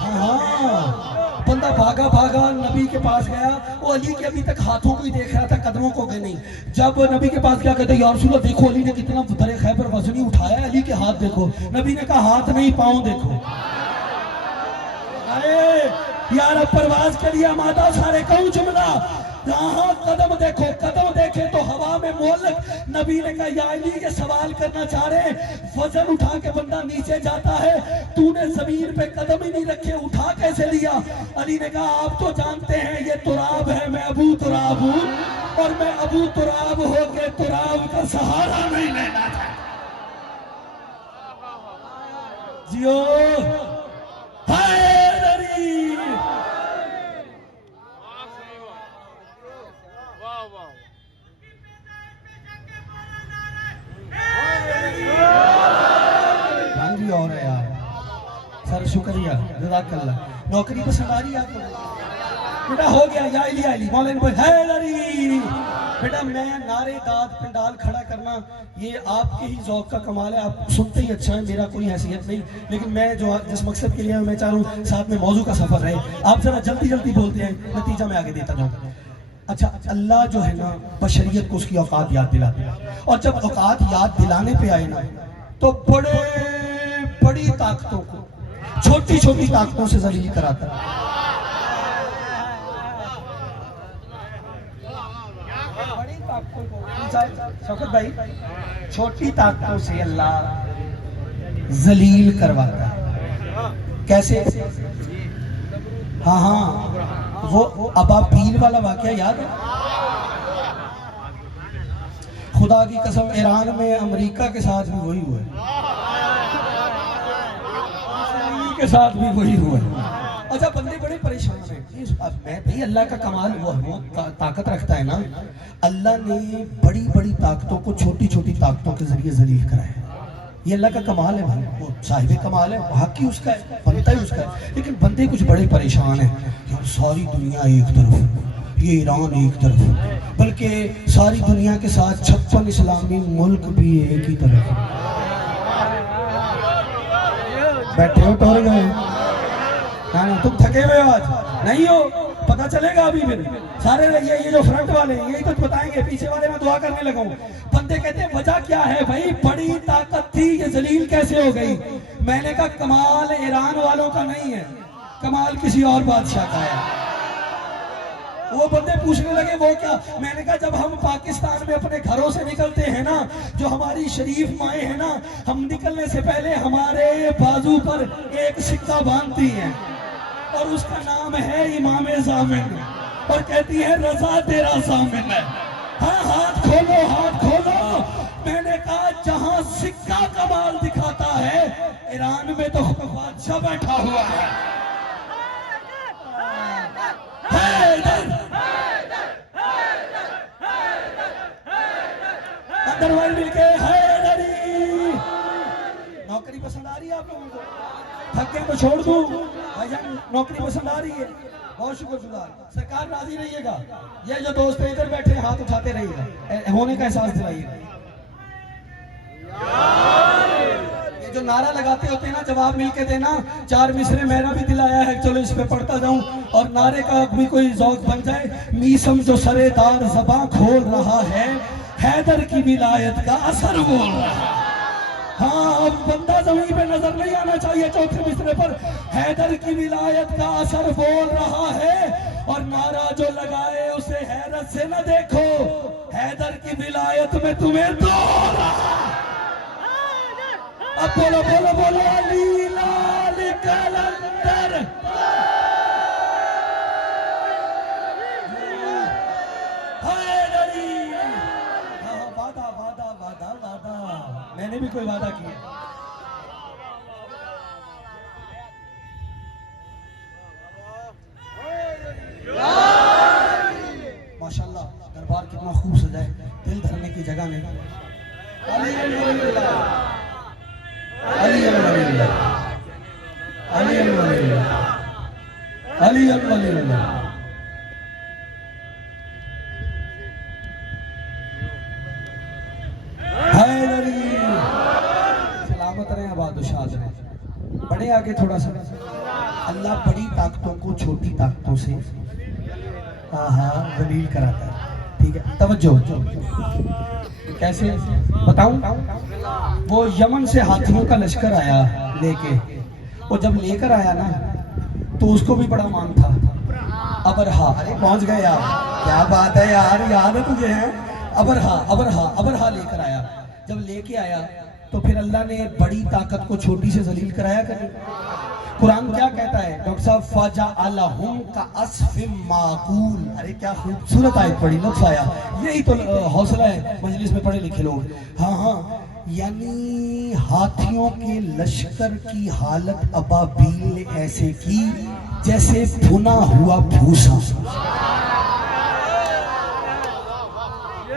हाँ, बंदा भागा भागा नबी के पास गया, वो अली के अभी तक हाथों को ही देख रहा था, कदमों को गए नहीं। जब नबी के पास गया कहते या रसूलल्लाह देखो अली ने कितना दरे खैबर वजनी उठाया है, अली के हाथ देखो। नबी ने कहा हाथ नहीं पाँव देखो। अरे यार, अब परवाज के लिए आमादा सारे कहूं जुमला, जहां कदम देखो, कदम देखे तो हवा में मोहल्लक। नबी ने कहा या अली, ये सवाल करना चाह रहे, वजन उठा के बंदा नीचे जाता है, तूने जमीन पे कदम ही नहीं रखे, उठा कैसे लिया? अली ने कहा आप तो जानते हैं ये तुराब है, मैं अबू तुराब हूं, और मैं अबू तुराब होके तुराब का सहारा नहीं लेना था। जियो और है यार, सर शुक्रिया, जज़ाकल्लाह। नौकरी पसंद आ रही है आपको? बेटा हो गया, या अली अली मौलाना भाई हैदरी। बेटा मैं नारे दाद पंडाल खड़ा करना ये आपके ही ज़ौक़ का कमाल है, आप सुनते ही अच्छा है, मेरा कोई हैसियत नहीं। लेकिन मैं जो जिस मकसद के लिए मैं चाह रहा हूँ साथ में मौजू का सफ़र रहे, आप जरा जल्दी जल्दी बोलते हैं, नतीजा मैं आगे देता जाऊँ। अच्छा, अल्लाह जो है ना बशरियत को उसकी औकात याद दिलाते हैं, और जब औकात याद दिलाने पे आए ना तो बड़ी ताकतों को छोटी छोटी ताकतों से जलील कराता है। बड़ी ताकतों को शौकत भाई, छोटी ताकतों से अल्लाह जलील करवाता है। कैसे? हाँ हाँ, वो अबाबील वाला वाकया याद है? खुदा की कसम, ईरान में अमेरिका के साथ भी वही हुआ है, इसराइल के साथ भी वही हुआ है। अच्छा, बंदे बड़े परेशान हैं। मैं भाई, अल्लाह का कमाल वो ताकत रखता है ना। अल्लाह ने बड़ी बड़ी ताकतों को छोटी छोटी ताकतों के जरिए जलील कराया। ये अल्लाह का कमाल है भाई, वो साहिब कमाल है, हक ही उसका है, बनता ही उसका है। लेकिन बंदे कुछ बड़े परेशान हैं यार। सारी दुनिया एक तरफ, ये ईरान एक तरफ, बल्कि सारी दुनिया के साथ 56 इस्लामी मुल्क भी एक ही तरफ। बैठे हो टोर गए ना, तुम थके हुए हो आज? नहीं हो, पता चलेगा अभी फिर। सारे ये जो फ्रंट वाले यही तो बताएंगे, पीछे वाले मैं दुआ करने लगा हूँ। बंदे कहते हैं वजह क्या है भाई, बड़ी ताकत थी, ये जलील कैसे हो गई? मैंने कहा कमाल ईरान वालों का नहीं है, कमाल किसी और बादशाह का है। वो बंदे पूछने लगे वो क्या? मैंने कहा जब हम पाकिस्तान में अपने घरों से निकलते हैं ना, जो हमारी शरीफ माएँ हैं ना, हम निकलने से पहले हमारे बाजू पर एक सिक्का बांधती हैं और उसका नाम है इमाम ज़ामिन, और कहती है रज़ा तेरा ज़ामिन है। हाँ, हाथ खोलो, हाथ खोलो। मैंने कहा जहां सिक्का कमाल दिखाता है, ईरान में तो बादशाह बैठा हुआ है। अंदर वाले मिलके हैदरी। नौकरी पसंद आ रही है आप लोगों को? थक गए तो छोड़ दूं भाईजान, नौकरी पसंद आ रही है? बहुत शुक्रगुजार, सरकार राजी रहिएगा। ये जो दोस्त है इधर बैठे, हाथ उठाते रहिएगा, होने का एहसास दिलाइएगा। ये जो नारा लगाते होते हैं ना, जवाब मिलके देना। 4 मिसरे मेरा भी दिल आया है, चलो इस पे पढ़ता जाऊं और नारे का भी कोई ज़ौक़ बन जाए। मीसम जो सरेदार ज़बां खोल रहा है, हैदर की विलायत का असर बोल रहा है। हाँ, अब बंदा जमीन पे नजर नहीं आना चाहिए। चौथे मिसरे पर हैदर की विलायत का असर बोल रहा है, और नारा जो लगाए उसे हैरत से न देखो, हैदर की विलायत में तुम्हें दो। अब बोलो बोलो बोलो, अली लाल कलंदर। वादा वादा वादा वादा, मैंने भी कोई वादा किया। माशाल्लाह, दरबार कितना खूब सजाए, दिल धरने की जगह नहीं। अली अल्लाह, अली अल्लाह, अली अल्लाह, अली अल्लाह। सलामत रहे, आबाद-ओ-शाद रहे। बड़े आगे थोड़ा सा। अल्लाह बड़ी ताकतों को छोटी ताकतों से जलील कराता है। ठीक है, तवज्जो। कैसे बताऊं? वो यमन से हाथियों का लश्कर आया लेके, वो जब लेकर आया ना तो उसको भी बड़ा मान था। अबरहा, अरे पहुंच गए यार, क्या बात है यार, याद है तुझे? है अबरहा, अबरहा, अबरहा लेकर आया। जब लेके आया तो फिर अल्लाह ने बड़ी ताकत को छोटी से जलील कराया कर। कुरान क्या कहता है डॉक्टर साहब? फजअलहुम कअस्फिम माकूल। अरे क्या खूबसूरत आयत पढ़ी, लफ्ज़ आया। यही तो हौसला है मजलिस में पढ़े लिखे लोग। हाँ हाँ, यानी हाथियों के लश्कर की हालत अबाबील ने ऐसे की जैसे भुना हुआ भूसा।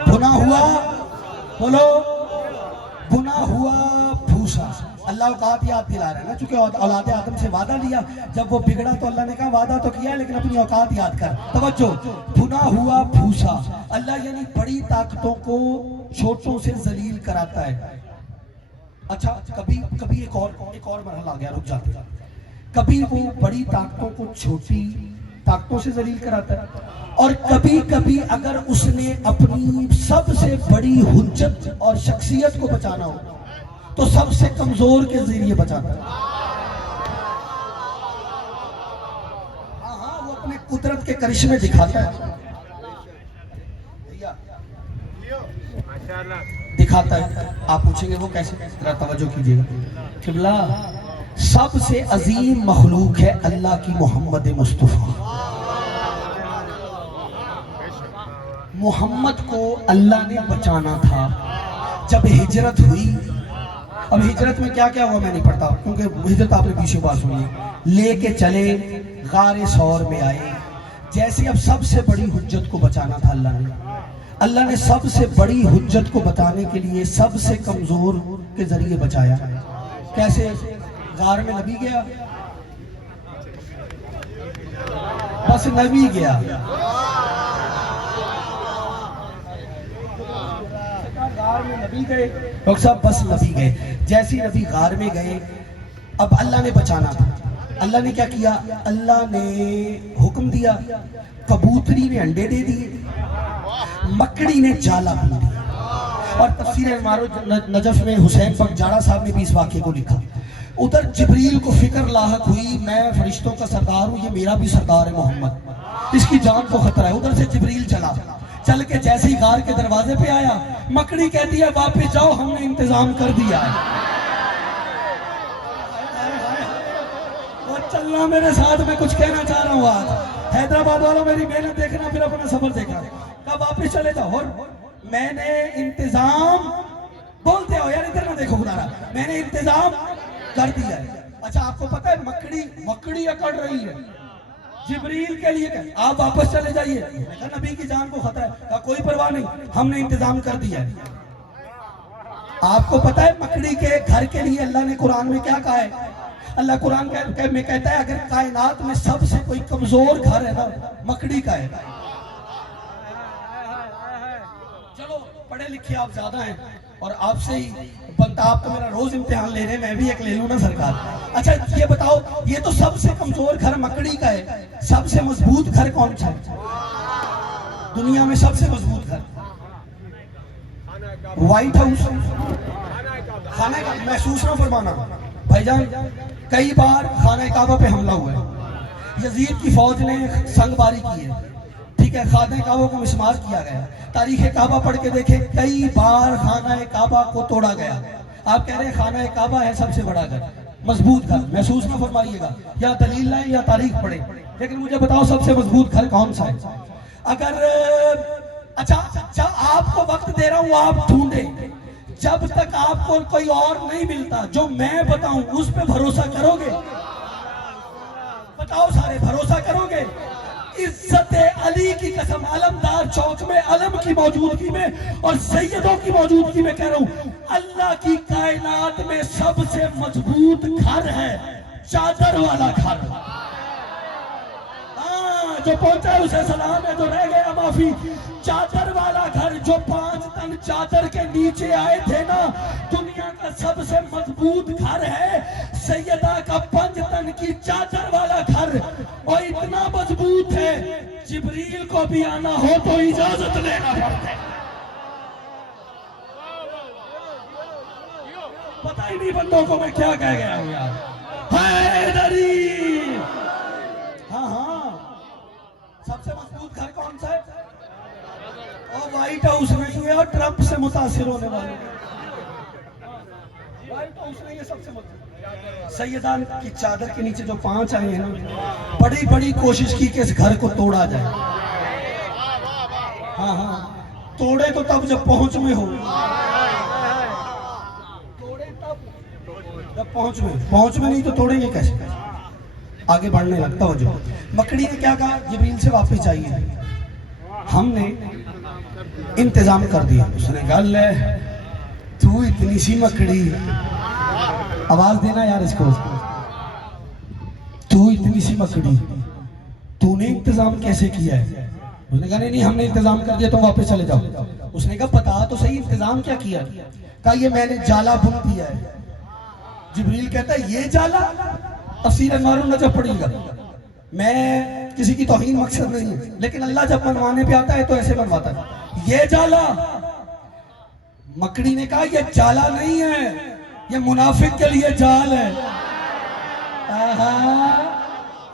भुना हुआ, बोलो, भुना हुआ भूसा। अल्लाह औकात याद दिला रहा है ना, चूंकि औलाद आदम से वादा लिया, जब वो बिगड़ा तो अल्लाह ने कहा वादा तो किया है लेकिन अपनी औकात याद कर। तवज्जो, भुना हुआ भूसा। अल्लाह यानी बड़ी ताकतों को छोटों से जलील कराता है। अच्छा, कभी एक और मरहला आ गया, रुक जाते। कभी वो बड़ी ताकतों को छोटी ताकतों से जलील कराता है, और कभी कभी अगर उसने अपनी सबसे बड़ी हुज्जत और शख्सियत को बचाना हो तो सबसे कमजोर के जरिए बचाता है। अपने कुदरत के करिश्मे दिखाता है, दिखाता है। आप पूछेंगे वो कैसे? जरा तवज्जो कीजिएगा। किबला, सबसे अजीम मखलूक है अल्लाह की मोहम्मद मुस्तफ़ा। मोहम्मद को अल्लाह ने बचाना था। जब हिजरत हुई, अब हिजरत में क्या क्या हुआ मैं नहीं पढ़ता, क्योंकि हिजरत आपने पीछे बात सुनी। लेके चले गारे सौर में आए। जैसे अब सबसे बड़ी हुज्जत को बचाना था अल्लाह ने सबसे बड़ी हुज्जत को बताने के लिए सबसे कमजोर के जरिए बचाया। कैसे? गार में नबी गया, बस नबी गया, गार में नबी गए, डॉक्टर साहब बस नबी गए। जैसे ही नबी गार में गए, अब अल्लाह ने बचाना था। अल्लाह ने क्या किया? अल्लाह ने हुक्म दिया, कबूतरी ने अंडे दे दिए, मकड़ी ने जाला बुन दिया। और तफसीर मारूफ नजफ में हुसैन बख्श जाड़ा साहब ने भी इस वाक्य को लिखा। उधर जिब्रील को फिक्र लाहक हुई, मैं फरिश्तों का सरदार हूँ, ये मेरा भी सरदार है मोहम्मद, इसकी जान को खतरा है। उधर से जिब्रील चल के जैसे ही गार के दरवाजे पे आया, मकड़ी कहती है वापस जाओ, हमने इंतजाम कर दिया है। और चलना मेरे साथ, में कुछ कहना चाह रहा हूँ। आज हैदराबाद वालों मेरी मेहनत देखना, फिर अपना सफर देखना। कब वापस चले जाओ, और मैंने इंतजाम, बोलते हो यार इधर ना देखो बुलारा, मैंने इंतजाम कर दिया है। अच्छा आपको पता है मकड़ी अकड़ रही है, जिब्रील के लिए कहा आप वापस चले जाइए। कहा नबी की जान को खतरा है। कहा कोई परवाह नहीं, हमने इंतजाम कर दिया है। आपको पता है मकड़ी के घर के लिए अल्लाह ने कुरान में क्या कहा है? अल्लाह कुरान में कहता है अगर कायनात में सबसे कोई कमजोर घर है ना, मकड़ी का है। चलो पढ़े लिखे आप ज्यादा हैं, और आपसे ही बनता, आप तो मेरा रोज इम्तिहान ले रहे हैं, मैं भी एक ले लूं ना सरकार। अच्छा ये बताओ, ये तो सबसे कमजोर घर मकड़ी का है, सबसे मजबूत घर कौन सा है दुनिया में? सबसे मजबूत घर व्हाइट हाउस, खाना का। महसूस ना फरमाना भाईजान, कई बार खाना काबा पे हमला हुआ है, यजीद की फौज ने संगबारी की है, ठीक है, खाना काबा को मिसमार किया गया। तारीख काबा पढ़ के देखे, कई बार खाना काबा को तोड़ा गया। आप कह रहे हैं खाना काबा है सबसे बड़ा घर, मजबूत घर, महसूस ना फरमाइएगा, या दलील लाए या तारीख पढ़े, लेकिन मुझे बताओ सबसे मजबूत घर कौन सा है? अगर अच्छा आपको वक्त दे रहा हूं, आप ढूंढे, जब तक आपको कोई और नहीं मिलता जो मैं बताऊं उस पे भरोसा करोगे? बताओ सारे, भरोसा करोगे? इज्जत अली की कसम, अलमदार चौक में अलम की मौजूदगी में और सैयदों की मौजूदगी में कह रहा हूं, अल्लाह की कायनात में सबसे मजबूत घर है चादर वाला घर। जो पहुंचा है उसे सलाम है, जो रह गया माफी। चादर वाला घर, जो 5 टन चादर के नीचे आए थे ना, दुनिया का सबसे मजबूत घर है सैयदा का 5 टन की चादर वाला घर। और इतना मजबूत है जिब्रील को भी आना हो तो इजाजत लेना पड़ता है। पता ही नहीं बंदों को मैं क्या कह गया हूं यार। हैदरी, हाँ सबसे मजबूत घर कौन सा है? और व्हाइट हाउस नहीं है, और ट्रंप से मुतासिर होने वाले व्हाइट हाउस नहीं है सबसे मजबूत। सैयदान की चादर के नीचे जो 5 आए हैं ना, बड़ी बड़ी कोशिश की कि इस घर को तोड़ा जाए। हाँ तोड़े तो तब जब पहुंच में हो, तोड़े तब जब पहुंच में नहीं तो तोड़ेंगे कैसे? आगे बढ़ने लगता हो। जो मकड़ी ने क्या कहा? जिब्रील से वापस चाहिए। हमने इंतजाम कर दिया। उसने कहा ले तू इतनी सी मकड़ी, आवाज देना यार इसको, तू इतनी सी मकड़ी, तूने इंतजाम कैसे किया है? उसने कहा नहीं हमने इंतजाम कर दिया, तुम वापस चले जाओ। उसने कहा बता तो सही इंतजाम क्या किया? कहा ये मैंने जाला बुन दिया है। जिब्रील कहता है ये जाला? तफसीर मारूफ नजफ पड़ेगा। मैं किसी की तौहीन मकसद नहीं है, लेकिन अल्लाह जब बनवाने पे आता है तो ऐसे बनवाता है। ये जाला, मकड़ी ने कहा ये जाला नहीं है, ये मुनाफिक के लिए जाल है।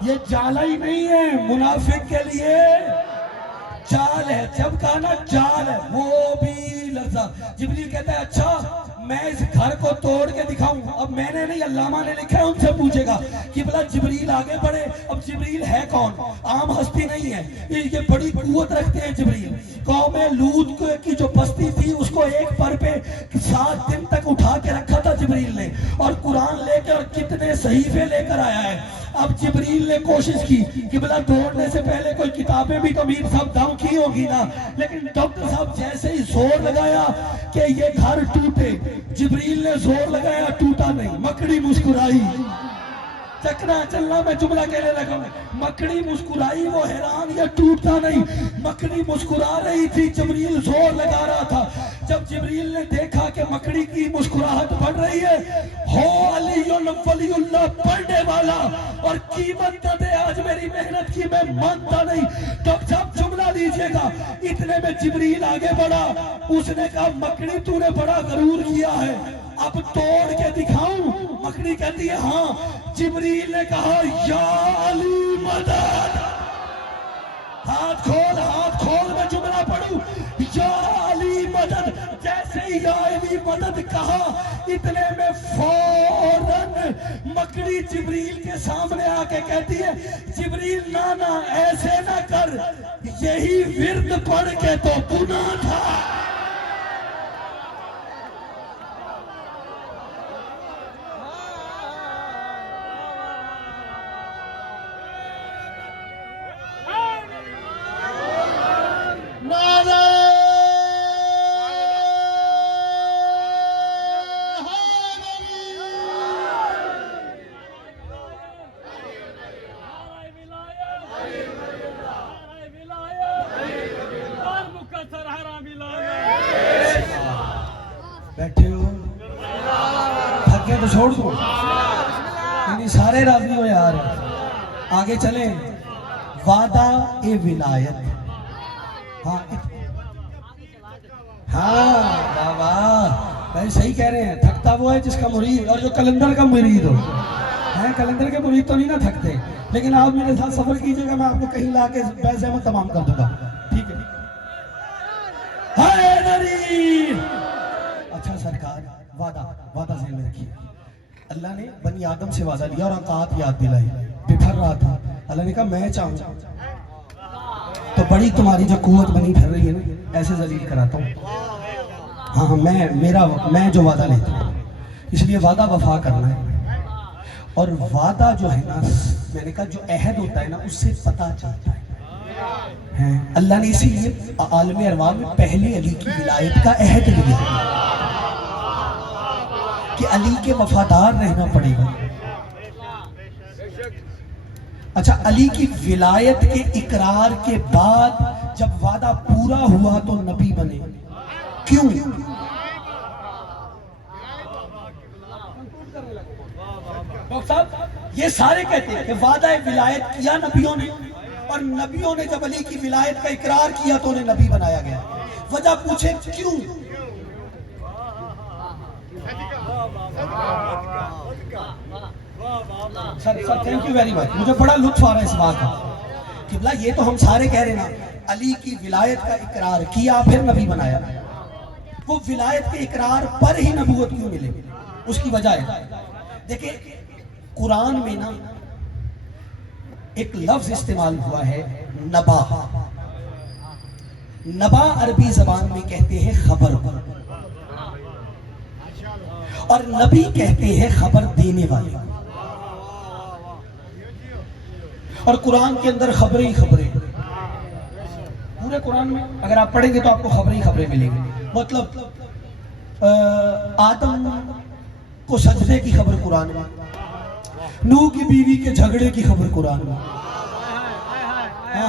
ये जाला ही नहीं है, मुनाफिक के लिए जाल है। जब कहा ना जाल है, वो भी लफ्ज़ जिब्रील कहता है अच्छा मैं इस घर को तोड़ के दिखाऊं। अब मैंने नहीं, अल्लामा ने लिखा है, उनसे पूछेगा कि भला जिब्रील आगे बढ़े। अब जिब्रील है कौन? आम हस्ती नहीं है, ये बड़ी कुव्वत रखते हैं जिब्रील। कौम लूत की जो बस्ती थी उसको एक पर पे 7 दिन तक उठा के रखा था जिब्रील ने, और कुरान लेकर कितने सहीफे लेकर आया है। अब जिब्रील ने कोशिश की कि भला दौड़ने से पहले कोई किताबें भी तो मीर साहब दम की होगी ना, लेकिन डॉक्टर साहब जैसे ही जोर लगाया कि ये घर टूटे, जिब्रील ने जोर लगाया, टूटा नहीं। मकड़ी मुस्कुराई, चकना चलना मैं जुमला कहने लगा, मकड़ी मुस्कुराई, वो हैरान, ये टूटता नहीं। मकड़ी मुस्कुरा रही थी, जिब्रील जोर लगा रहा था। जब जिब्रील ने देखा कि मकड़ी की मुस्कुराहट बढ़ रही है, हो अलीयुल वलीउल्लाह पढ़ने वाला और कीमत न दे आज मेरी मेहनत की, मैं मानता नहीं। डॉक्टर साहब जुमला लीजिएगा। इतने में जिब्रील आगे बढ़ा, उसने कहा मकड़ी तूने बड़ा गरूर किया है, अब तोड़ के दिखाऊं? मकड़ी कहती है हाँ। जिब्रील ने कहा या अली मदद, हाथ खोल मैं जुमला पढ़ूं, या अली मदद। जैसे ही या अली मदद कहा, इतने में फौरन मकड़ी जिब्रील के सामने आके कहती है जिब्रील ना ऐसे ना कर, यही विर्द पढ़ के तो गुनाह था। बैठे हो, थके तो छोड़ दो, यानी सारे राजी हो यार। आगे चले, वादा ए विलायत। हाँ वाह भाई सही कह रहे हैं, थकता वो है जिसका मुरीद, और जो कलंदर का मुरीद हो है। कलंदर के मुरीद तो नहीं ना थकते, लेकिन आप मेरे साथ सफर कीजिएगा, मैं आपको कहीं ला के पैसे में तमाम कर दूंगा, ठीक है? अच्छा सरकार, वादा ज़हन में रखिए। अल्लाह ने बनी आदम से वादा लिया और औकात याद दिलाई। बिफर रहा था, अल्लाह ने कहा मैं चाहूँ तो बड़ी तुम्हारी जो कुव्वत बनी फिर रही है ना, ऐसे जलील कराता हूँ। हाँ मैं जो वादा लेता हूँ, इसलिए वादा वफा करना है। और वादा जो है ना, मैंने कहा जो अहद होता है ना, उससे पता चलता है। अल्लाह ने इसीलिए आलम अरवाह में पहले अली की विलायत का अहद लिया कि अली के वफादार रहना पड़ेगा। अच्छा, अली की विलायत के इकरार के बाद जब वादा पूरा हुआ तो नबी बने। क्यों? डॉक्टर साहब ये सारे कहते हैं कि वादा विलायत किया नबियों ने, और नबियों ने जब अली की विलायत का इकरार किया तो उन्हें नबी बनाया गया। वजह पूछे क्यों? Sir thank you very much, मुझे बड़ा लुत्फ आ रहा है इस बात का कि भला ये तो हम सारे कह रहे हैं ना, अली की विलायत का इकरार किया फिर नबी बनाया। वो विलायत के इकरार पर ही नबूवत क्यों मिले? उसकी वजह है, देखिए कुरान में ना एक लफ्ज इस्तेमाल हुआ है नबा। नबा अरबी जबान में कहते हैं खबर को, और नबी कहते हैं खबर देने वाले। और कुरान के अंदर खबरें ही खबरें, पूरे कुरान में अगर आप पढ़ेंगे तो आपको खबरें ही खबरें मिलेंगी। मतलब आदम को सजदे की खबर कुरान में, नूह की बीवी के झगड़े की खबर कुरान में,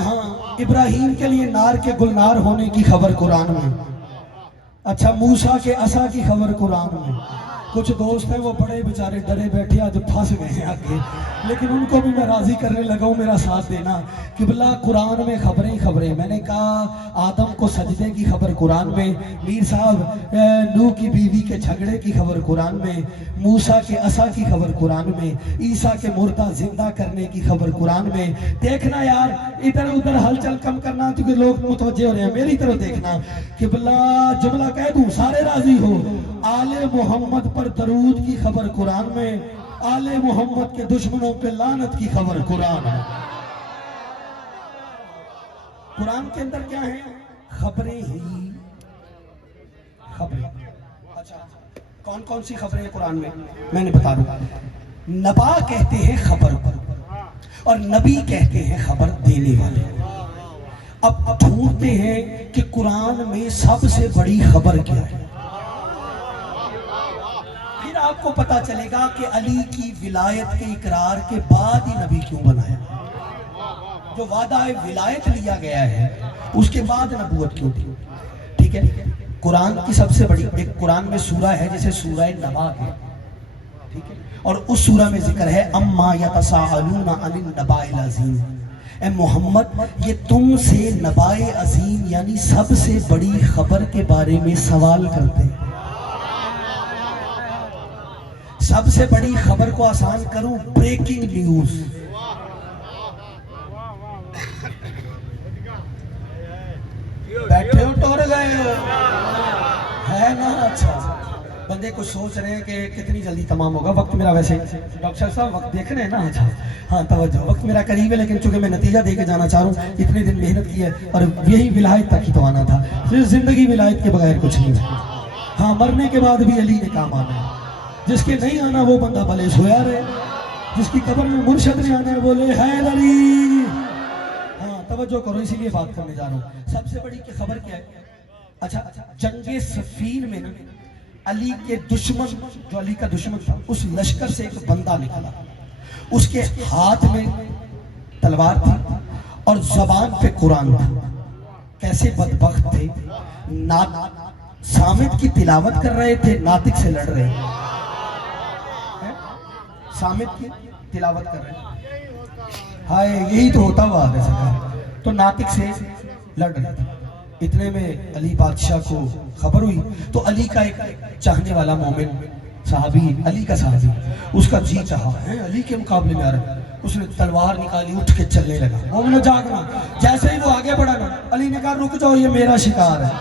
हाँ इब्राहिम के लिए नार के गुलनार होने की खबर कुरान में, अच्छा मूसा के असा की खबर कुरान में, कुछ दोस्त हैं वो बड़े बेचारे डरे बैठे आज फंस गए हैं आगे, लेकिन उनको भी मैं राजी करने लगा हूँ मेरा साथ देना। किबला कुरान में खबरें ही खबरें, मैंने कहा आदम को सजदे की खबर कुरान में, मीर साहब नूह की बीवी के झगड़े की खबर कुरान में, मूसा के असा की खबर कुरान में, ईसा के मुर्दा जिंदा करने की खबर कुरान में। देखना यार, इधर उधर हलचल कम करना क्योंकि लोग मुतवज्जे हो रहे हैं, मेरी तरफ देखना। किबला जुमला कह दूं सारे राजी हो, आले मोहम्मद पर दरूद की खबर कुरान में, आले मोहम्मद के दुश्मनों पे लानत की खबर कुरान है। कुरान के अंदर क्या है? खबरें ही खबरें। अच्छा, कौन कौन सी खबरें हैं कुरान में मैंने बता दूं। नबा कहते हैं खबर पर, और नबी कहते हैं खबर देने वाले। अब ढूंढते हैं कि कुरान में सबसे बड़ी खबर क्या है, फिर आपको पता चलेगा कि अली की विलायत के इकरार के बाद ही नबी क्यों बनाया। जो वादा विलायत लिया गया है उसके बाद नबूवत क्यों थी। ठीक है, कुरान की सबसे बड़ी एक कुरान में सूरा है जिसे सूरा नबा है, ठीक है, और उस सूरा में जिक्र है अम्मा यतसाअलूना अनिन नबाइल अज़ीम। ए मोहम्मद, ये तुमसे नबाए अजीम यानी सबसे बड़ी खबर के बारे में सवाल करते हैं। सबसे बड़ी खबर को आसान करूं, ब्रेकिंग न्यूज। बैठे हो टोर गए है ना। अच्छा, बंदे कुछ सोच रहे हैं कि कितनी जल्दी तमाम होगा। वक्त मेरा वैसे डॉक्टर साहब वक्त देख रहे हैं ना। अच्छा हाँ, तवज्जो, वक्त मेरा करीब है, लेकिन चूंकि मैं नतीजा दे के जाना चाह रहा हूँ, इतने दिन मेहनत की है और यही विलायत तक ही तो आना था। सिर्फ जिंदगी विलायत के बगैर कुछ नहीं है। हाँ, मरने के बाद भी अली ने काम आना है। जिसके नहीं आना वो बंदा भले सोया रहे, जिसकी कब्र में मुर्शद ने आना है बोले हैदरी। हाँ, तवज्जो करो, इसीलिए बात करने जा रहा हूँ। सबसे बड़ी की खबर क्या है? अच्छा, जंगे सफीन में ना अली के दुश्मन, जो अली का दुश्मन था, उस लश्कर से एक बंदा निकला। उसके हाथ में तलवार थी और जबान पे कुरान था। कैसे बदबख्त थे, सामित की तिलावत कर रहे थे, नातिक से लड़ रहे हैं। सामित की तिलावत कर रहे हैं, हाय यही तो होता हुआ आगे सरकार। तो नातिक से लड़ रहे थे। इतने में अली बादशाह को खबर हुई, तो अली का एक चाहने वाला मोमिन साहबी, अली का साहबी, उसका जी चाहा है अली के मुकाबले में आ रहा है। उसने तलवार निकाली, उठ के चलने लगा। मोमिन जागना, जैसे ही वो आगे बढ़ा ना, अली ने कहा रुक जाओ, ये मेरा शिकार है।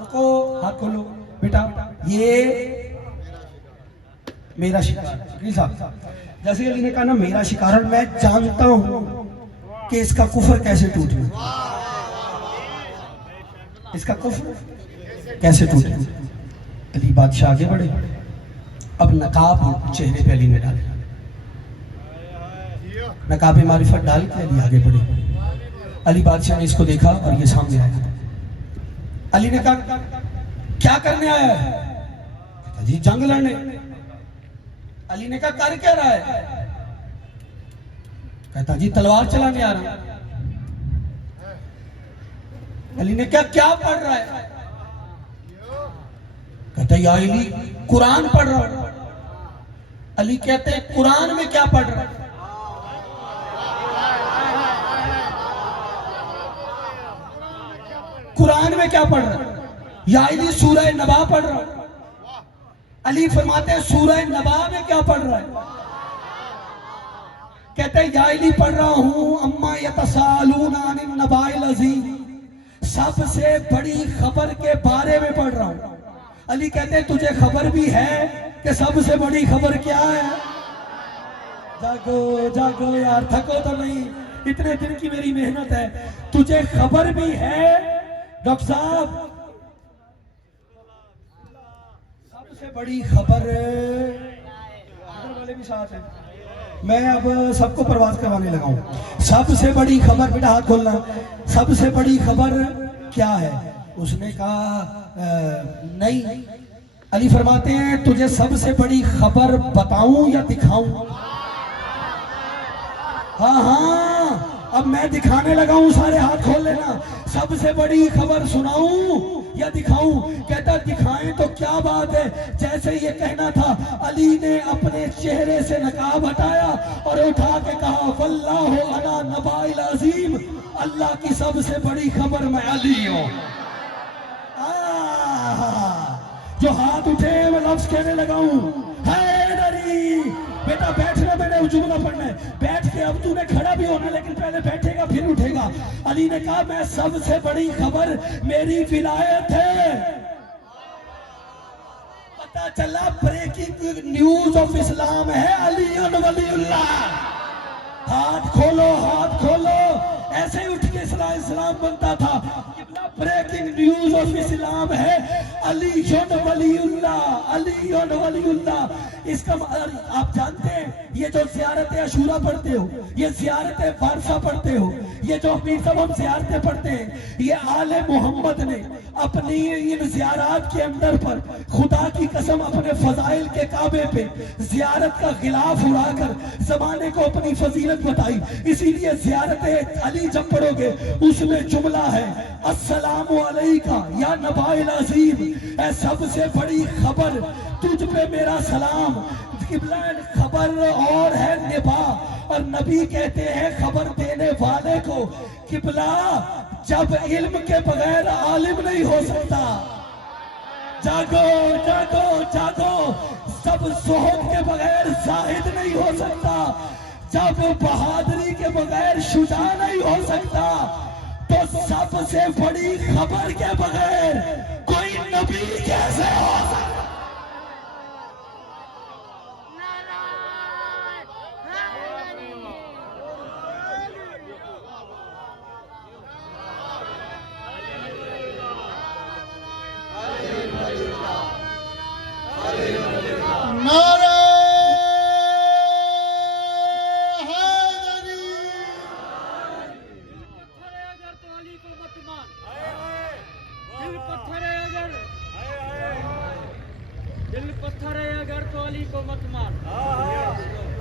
रुको, हाथ खोलो बेटा, ये मेरा शिकार साहब। जैसे अली ने कहा ना मेरा शिकार, और मैं जानता हूं कि इसका कुफर कैसे टूटे, इसका कुफर कैसे टूटे। अली बादशाह आगे बढ़े। अब नकाब चेहरे पे अली ने डाले, नकाब मारिफत डाल के अली आगे बढ़े। अली बादशाह ने इसको देखा और ये सामने आया। अली ने कहा क्या करने आया है? जी जंग लड़ने। अली ने कहा कर क्या रहा है? कहता जी तलवार चलाने आ रहा। अली ने क्या क्या पढ़ रहा है? कहता या अली कुरान पढ़ रहा हूं। अली कहते हैं कुरान में क्या पढ़ रहा है? कुरान में क्या पढ़ रहा है? या अली सूरह नबा पढ़ रहा हूं। अली फरमाते हैं सूरह नबा में क्या पढ़ रहा है? कहते हैं या अली पढ़ रहा हूं अम्मा यतसालूना अनिन नबाइल अज़ीम, सबसे बड़ी खबर के बारे में पढ़ रहा हूं। अली कहते हैं तुझे खबर भी है कि सबसे बड़ी खबर क्या है? जागो जागो यार, थको तो नहीं, इतने दिन की मेरी मेहनत है। तुझे खबर भी है डॉक्टर साहब, सबसे बड़ी खबर वाले भी साथ है। मैं अब सबको प्रवास करवाने लगा हूं। सबसे बड़ी खबर, बेटा हाथ खोलना, सबसे बड़ी खबर क्या है? उसने कहा नहीं। अली फरमाते हैं तुझे सबसे बड़ी खबर बताऊं या दिखाऊं? हाँ हाँ, अब मैं दिखाने लगा हूं, सारे हाथ खोल लेना। सबसे बड़ी खबर सुनाऊं या दिखाऊं? कहता दिखाएं तो क्या बात है। जैसे ये कहना था, अली ने अपने चेहरे से नकाब हटाया और उठा के कहा, वल्लाहु अला नबाइल अजीम, अल्लाह की सबसे बड़ी खबर मैं अली हूं। जो हाथ उठे मैं लफ्ज कहने लगा हूं, हैदरी बेटा बैठना, मैंने जुमला पढ़ना है, बैठ के अब तूने खड़ा भी होना, लेकिन पहले बैठेगा फिर उठेगा। अली ने कहा मैं सबसे बड़ी खबर मेरी विलायत है। पता चला ब्रेकिंग न्यूज ऑफ इस्लाम है, अली वलीउल्लाह। हाथ खोलो, हाथ खोलो। ऐसे उठ के इस्लाम बनता था। ब्रेकिंग न्यूज ऑफ इस्लाम है, अली वलीउल्लाह, अली वलीउल्लाह। इसका आप जानते हैं, ये जो ज़ियारत अशूरा पढ़ते हो, ये ज़ियारत फारसा पढ़ते हो, ये जो अमीर साहब हम ज़ियारतें पढ़ते हैं, ये आले मोहम्मद ने अपनी इन ज़ियारत के अंदर पर खुदा की कसम अपने फजाइल के काबे पे ज़ियारत का गिलाफ उड़ाकर ज़माने को अपनी फजीलत बताई। इसीलिए ज़ियारत अली जब पढ़ोगे उसमें जुमला है, अस्सलामु अलैका या नबाइल अजीम, ऐ सबसे बड़ी खबर तुझ पे मेरा सलाम। किबला खबर और है निभा, और नबी कहते हैं खबर देने वाले को, किबला जब इल्म के बगैर आलिम नहीं हो सकता। जागो जागो जागो, सब जोहद के बगैर जाहिद नहीं हो सकता, जब बहादुरी के बगैर शुजा नहीं हो सकता, तो सबसे बड़ी खबर के बगैर कोई नबी कैसे हो सकता? दिल पत्थर है अगर तो अली को मत मार,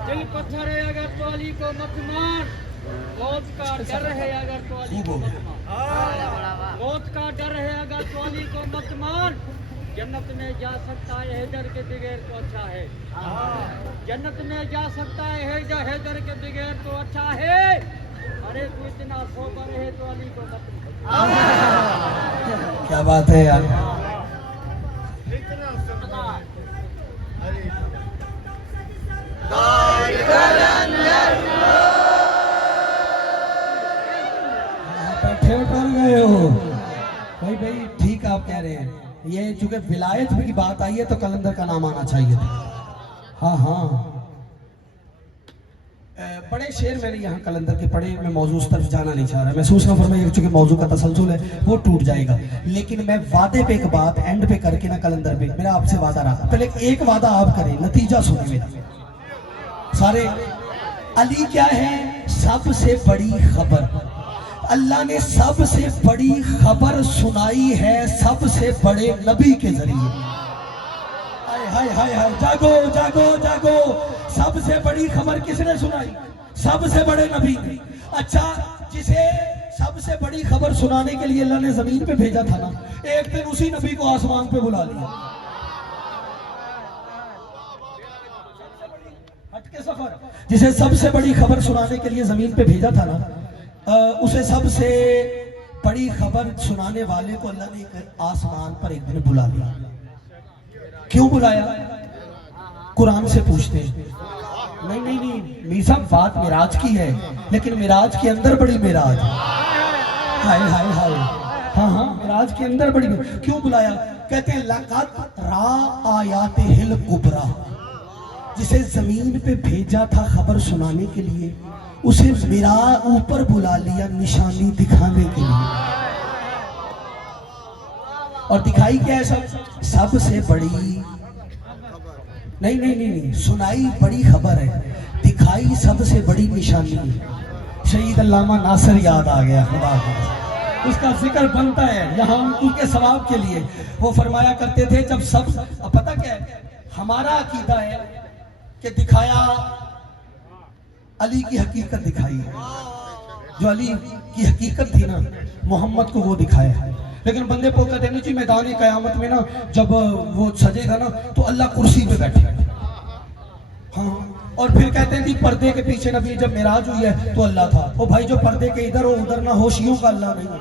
दिल पत्थर है अगर तो अली को मत मार, मौत का डर है अगर तो अली को मत मार, मौत का डर है अगर तो अली को मत मार। जन्नत में जा सकता है हैदर के बगैर तो अच्छा है, जन्नत में जा सकता है हैदर के बगैर तो अच्छा है। अरे तू इतना सोबर है तो अली को मत मार। क्या बात है यार। बैठे उतर गए हो भाई, भाई ठीक आप कह रहे हैं। ये चूंकि विलायत की बात आई है तो कलंदर का नाम आना चाहिए था। हाँ हाँ, बड़े शेर मैंने यहाँ कलंदर के पढ़े, मैं मौजू उस तरफ जाना नहीं चाह रहा, महसूस ना फरमाइए, चूंकि मौजू का तसलसल है वो टूट जाएगा। लेकिन मैं वादे पे एक बात एंड पे करके ना कलंदर पे मेरा आपसे वादा रहा, पहले एक वादा आप करें, नतीजा सुने मेरा सारे। अली क्या है? सबसे बड़ी खबर। अल्लाह ने सबसे बड़ी खबर सुनाई है सबसे बड़े नबी के जरिए। हाय हाय हाय हाय, जागो जागो जागो। सबसे बड़ी खबर किसने सुनाई? सबसे बड़े नबी ने। अच्छा, जिसे सबसे बड़ी खबर सुनाने के लिए अल्लाह ने जमीन पे भेजा था ना, एक दिन उसी नबी को आसमान पे बुला लिया। हटके सफर, जिसे सबसे बड़ी खबर सुनाने के लिए जमीन पे भेजा था ना, उसे सबसे बड़ी खबर सुनाने वाले को अल्लाह ने आसमान पर एक दिन बुला लिया। क्यों बुलाया? कुरान से पूछते हैं। नहीं नहीं नहीं मीर साहब, बात मिराज की है, लेकिन मिराज के अंदर बड़ी मिराज। हाय हाय हाय, हाँ हाँ, मिराज के अंदर बड़ी। क्यों बुलाया? कहते हैं लक़द रा आयात हिल कुबरा, जिसे जमीन पे भेजा था खबर सुनाने के लिए, उसे मेरा ऊपर बुला लिया निशानी दिखाने के लिए। और दिखाई क्या है? सबसे बड़ी नहीं नहीं नहीं नहीं, सुनाई बड़ी खबर है, दिखाई सबसे बड़ी निशानी है। शहीद अल्लामा नासिर याद आ गया, खुदा को उसका जिक्र बनता है यहाँ उनके सवाब के लिए। वो फरमाया करते थे जब सब, पता क्या है हमारा अकीदा है कि दिखाया, अली की हकीकत दिखाई है। जो अली की हकीकत थी ना, मोहम्मद को वो दिखाया है। लेकिन बंदे को कहते हैं जी मैदान क़यामत में ना जब वो सजेगा ना तो अल्लाह कुर्सी पे बैठेगा। हाँ, और फिर कहते हैं कि पर्दे के पीछे नबी जब मेराज हुई है तो अल्लाह था। ओ भाई, जो पर्दे के इधर हो उधर ना हो, शियों का अल्लाह नहीं है।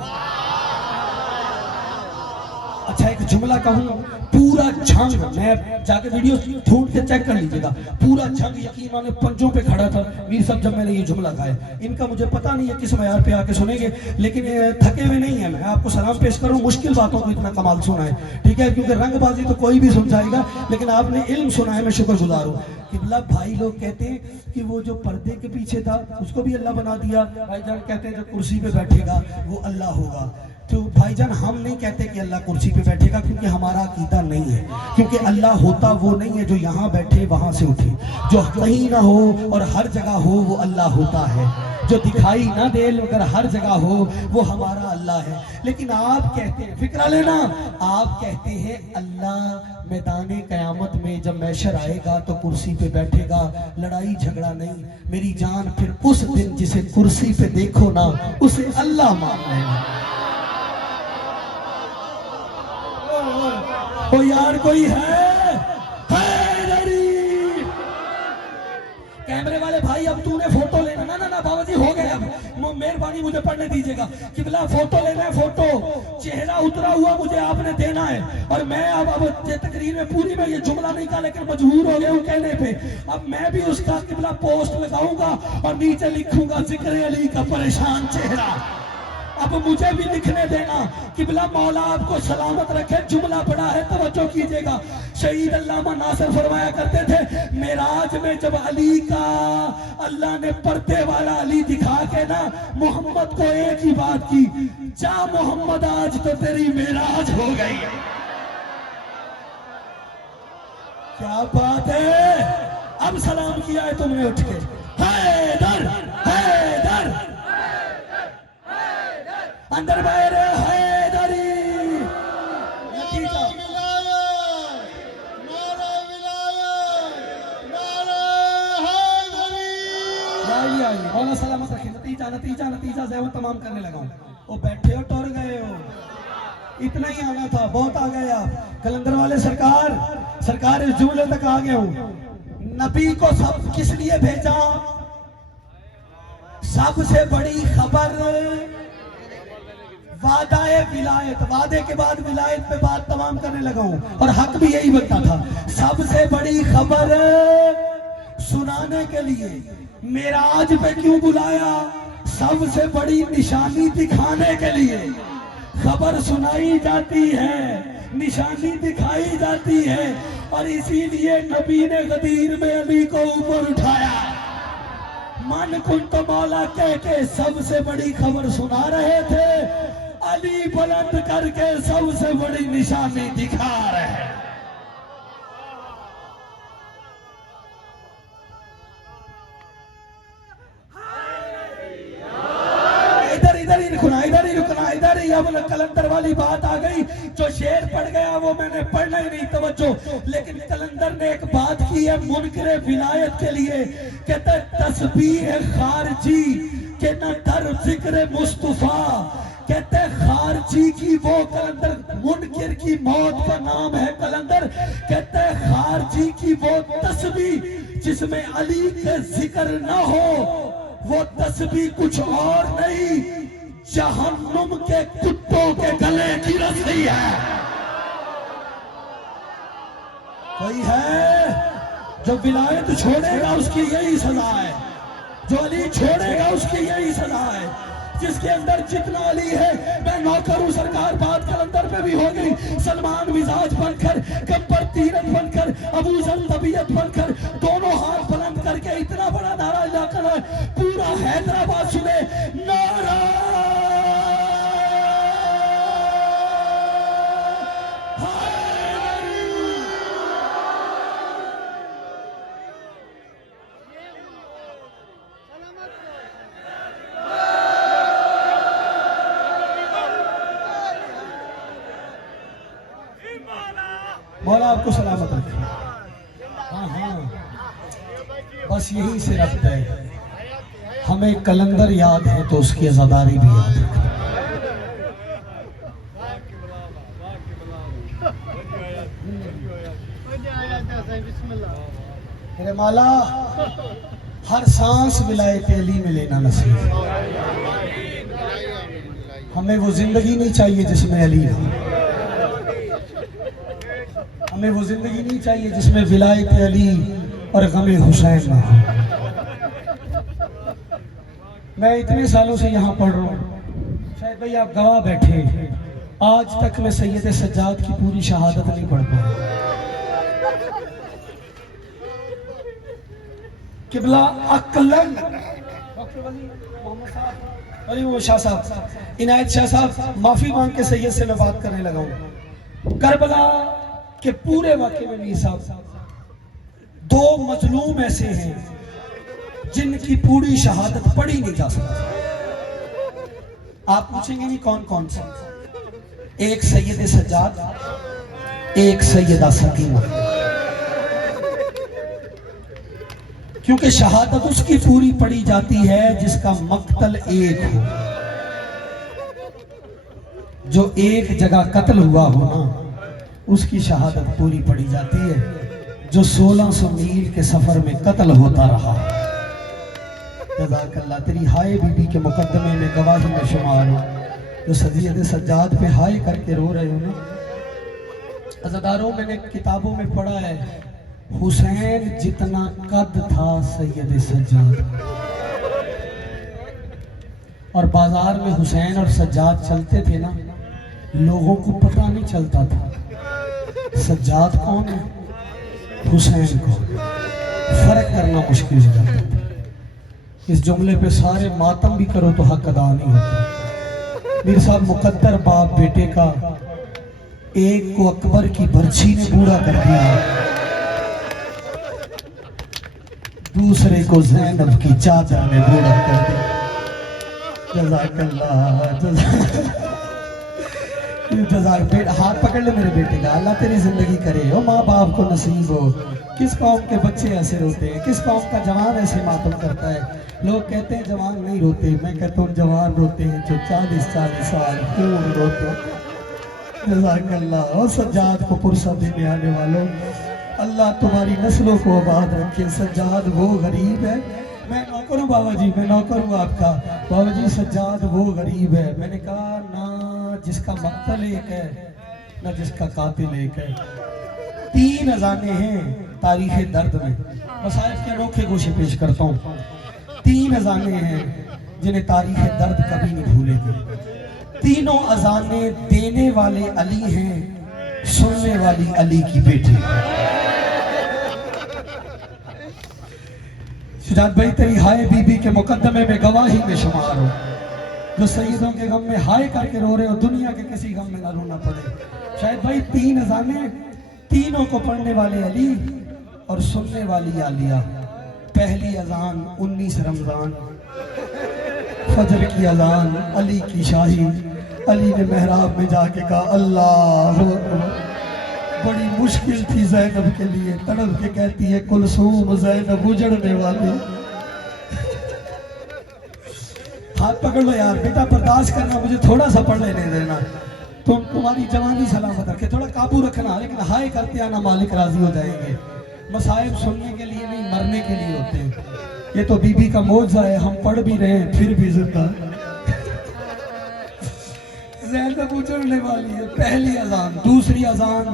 अच्छा, एक जुमला कहूँ, पूरा झंग, मैं जाके वीडियो ढूंढ के चेक कर लीजिएगा, पूरा झंग यकीन माने पंजों पे खड़ा था वीर साहब जब मैंने ये जुमला गाया। इनका मुझे पता नहीं है किस मयार पे आके सुनेंगे, लेकिन थके हुए नहीं है। मैं आपको सलाम पेश करूँ, मुश्किल बातों को इतना कमाल सुना है, ठीक है, क्योंकि रंगबाजी तो कोई भी सुन जाएगा, लेकिन आपने इल्म सुना है, मैं शुक्रगुजार हूँ। किबला भाई लोग कहते हैं कि वो जो पर्दे के पीछे था उसको भी अल्लाह बना दिया। भाईजान कहते हैं जो कुर्सी पे बैठेगा वो अल्लाह होगा। तो भाईजान हम नहीं कहते कि अल्लाह कुर्सी पे बैठेगा, क्योंकि हमारा अकीदा नहीं है, क्योंकि अल्लाह होता वो नहीं है जो यहाँ बैठे वहां से उठे, जो कहीं ना हो और हर जगह हो वो अल्लाह होता है, जो दिखाई ना दे मगर हर जगह हो वो हमारा अल्लाह है। लेकिन आप कहते हैं, फिक्रा लेना, आप कहते हैं अल्लाह मैदान क़यामत में जब मैशर आएगा तो कुर्सी पे बैठेगा, लड़ाई झगड़ा नहीं। मेरी जान, फिर उस दिन जिसे कुर्सी पे देखो ना उसे अल्लाह मान लेना। ओ यार कोई है कैमरे वाले भाई, अब तूने फोटो लेना ना, ना बाबा जी हो गए, अब मेहरबानी मुझे पढ़ने दीजिएगा कि बिला फोटो लेना है, फोटो चेहरा उतरा हुआ मुझे आपने देना है। और मैं अब तकरीर में पूरी में ये जुमला नहीं कहा, लेकिन मजबूर हो गया हूँ कहने पे। अब मैं भी उसका किबला पोस्ट लगाऊंगा और नीचे लिखूंगा जिक्र अली का परेशान चेहरा। अब मुझे भी लिखने देना कि बिला मौला आपको सलामत रखे। जुमला पड़ा है, तवज्जो कीजिएगा। शहीद अल्लामा नासिर फरमाया करते थे, मेराज में जब अली का अल्लाह ने पर्दे वाला अली दिखा के ना मोहम्मद को एक ही बात की, जा मोहम्मद आज तो तेरी मेराज हो गई। क्या बात है, अब सलाम किया है तुमने उठ के, हैदर हैदर अंदर बाहर हैदरी। मौला सलामत रखे। नतीजा नतीजा नतीजा से मैं तमाम करने लगा हूँ। वो बैठे हो, टुर गए हो, इतना ही आना था, बहुत आ गए आप। कलंदर वाले सरकार इस जुमले तक आ गए हो। नबी को सब किस लिए भेजा? सबसे बड़ी खबर वादाए विलायत, वादे के बाद विलायत पे बात तमाम करने लगा हूं, और हक भी यही बनता था। सबसे बड़ी खबर सुनाने के लिए मेराज पे क्यों बुलाया? सबसे बड़ी निशानी दिखाने के लिए। खबर सुनाई जाती है, निशानी दिखाई जाती है, और इसीलिए नबी ने गदीर में अली को ऊपर उठाया। मन कुन तो मौला कह के सबसे बड़ी खबर सुना रहे थे, अली बुलंद करके सबसे बड़ी निशानी दिखा रहे हैं। इधर ही रुकना, इधर ही रुकना, इधर ही। अब कलंदर वाली बात आ गई, जो शेर पढ़ गया वो मैंने पढ़ना ही नहीं, तवज्जो। लेकिन कलंदर ने एक बात की है मुनकरे विलायत के लिए, कहते तस्बीह खारजी के न दर जिक्र मुस्तफा। कहते खारजी की वो कलंदर, मुनकिर की मौत का नाम है कलंदर। कहते खारजी की वो तस्बीह जिसमें अली का जिक्र न हो, वो तस्बीह कुछ और नहीं, जहन्नुम के कुत्तों के गले की रस्सी है। कोई है जो विलायत छोड़ेगा उसकी यही सजा है, जो अली छोड़ेगा उसकी यही सजा है। जिसके अंदर जितना अली है, मैं नौकर हूं सरकार, बात कलंदर पे भी हो गई। सलमान मिजाज बनकर, गब्बर तीरथ बनकर, अबू जर तबीयत बनकर, दोनों हाथ बुलंद करके इतना बड़ा नारा लगाकर पूरा हैदराबाद सुने, नारा मौला आपको सलामत रखे। हाँ हाँ, बस यही से रखता है। हमें कलंदर याद है तो उसकी अज़ादारी भी याद है। मेरे माला हर सांस विलायत अली में लेना नसीब। हमें वो जिंदगी नहीं चाहिए जिसमें अली हो, हमें वो जिंदगी नहीं चाहिए जिसमें विलायत अली और गमे हुसैन ना हो। मैं इतने सालों से यहाँ पढ़ रहा हूँ, शायद भाई आप गवाह बैठे, आज तक मैं सैयद सज्जाद की पूरी शहादत नहीं पढ़ पाया। किबला अक्लन अरे वो शाह साहब, इनायत शाह साहब, माफी मांग के सैयद से मैं बात करने लगा हूँ। करबला के पूरे वाक़े में मीर साहब दो मजलूम ऐसे हैं जिनकी पूरी शहादत पढ़ी नहीं जा सकती। आप पूछेंगे नहीं कौन कौन से? एक सैयद सज्जाद, एक सैयदा सकीना। क्योंकि शहादत उसकी पूरी पढ़ी जाती है जिसका मक्तल एक हो, जो एक जगह कत्ल हुआ हो ना, उसकी शहादत पूरी पढ़ी जाती है। जो 1600 मील के सफर में कत्ल होता रहा, जज़ाकल्लाह, तेरी हाय बीबी के मुकद्दमे में गवाही में शुमार हो। जो सैयद सज्जाद पे हाय करके रो रहे हो ना, अज़ादारों, मैंने किताबों में पढ़ा है हुसैन जितना कद था सैयद सज्जाद, और बाजार में हुसैन और सज्जाद चलते थे ना, लोगों को पता नहीं चलता था सज्जाद कौन है, हुसैन कौन, फर्क करना मुश्किल हो जाता था। इस जुमले पे सारे मातम भी करो तो हक अदा नहीं होता। मेरे साहब, मुकद्दर बाप बेटे का, एक को अकबर की बर्छी ने बूढ़ा कर दिया, दूसरे को ज़ैनब की चाचा ने बूढ़ा कर दिया। जज़ाकल्लाह, जज़ाक। हाथ पकड़ ले मेरे बेटे का, अल्लाह तेरी जिंदगी करे हो, माँ बाप को नसीब हो। किस कौम के बच्चे ऐसे रोते हैं, किस कौम का जवान ऐसे मातम करता है। लोग कहते हैं जवान नहीं रोते, मैं कहता हूँ जवान रोते हैं जो 40-40 साल खून रोते। जज़ाकल्लाह। और सज्जाद को फुर्सत देने आने वालों, अल्लाह तुम्हारी नस्लों को आबाद रखे। सज्जाद वो गरीब है, मैं नौकर हूँ बाबा जी, मैं नौकर हूँ आपका बाबा जी। सज्जाद वो गरीब है, मैंने कहा ना जिसका मक्तल एक है ना जिसका कातिल एक है। 3 अज़ानें हैं तारीख़ दर्द में, मसाइब के अनोखे गोशे पेश करता हूँ। 3 अज़ानें हैं जिन्हें तारीख़ दर्द कभी नहीं भूलेगी। तीनों अज़ानें देने वाले अली हैं, सुनने वाली अली की बेटी। शुजात भाई, तेरी हाय बीबी के मुकद्दमे में गवाही में शुमार हो। जो सैयदों के गम में हाय करके रो रहे हो, दुनिया के किसी गम में ना रोना पड़े। शायद भाई 3 अज़ानें, तीनों को पढ़ने वाले अली और सुनने वाली आलिया। पहली अजान 19 रमजान, फजर की अजान, अली की शाही। अली ने मेहराब में जाके कहा अल्लाह। बड़ी मुश्किल थी ज़ैनब के लिए, तड़प के कहती है कुलसूम ज़ैनब उजड़ने वाली। हाथ पकड़ लो यार, बेटा बर्दाश्त करना, मुझे थोड़ा सा पढ़ लेने देना। तुम्हारी जवानी सलामत रखे, थोड़ा काबू रखना, लेकिन हाय करते आना, मालिक राजी हो जाएंगे। मसाइब सुनने के लिए नहीं, मरने के लिए होते हैं। ये तो बीबी का मौजज़ा है, हम पढ़ भी रहे हैं फिर भी जिंदा। ज़ैनब उजड़ने वाली है। पहली अजान। दूसरी अजान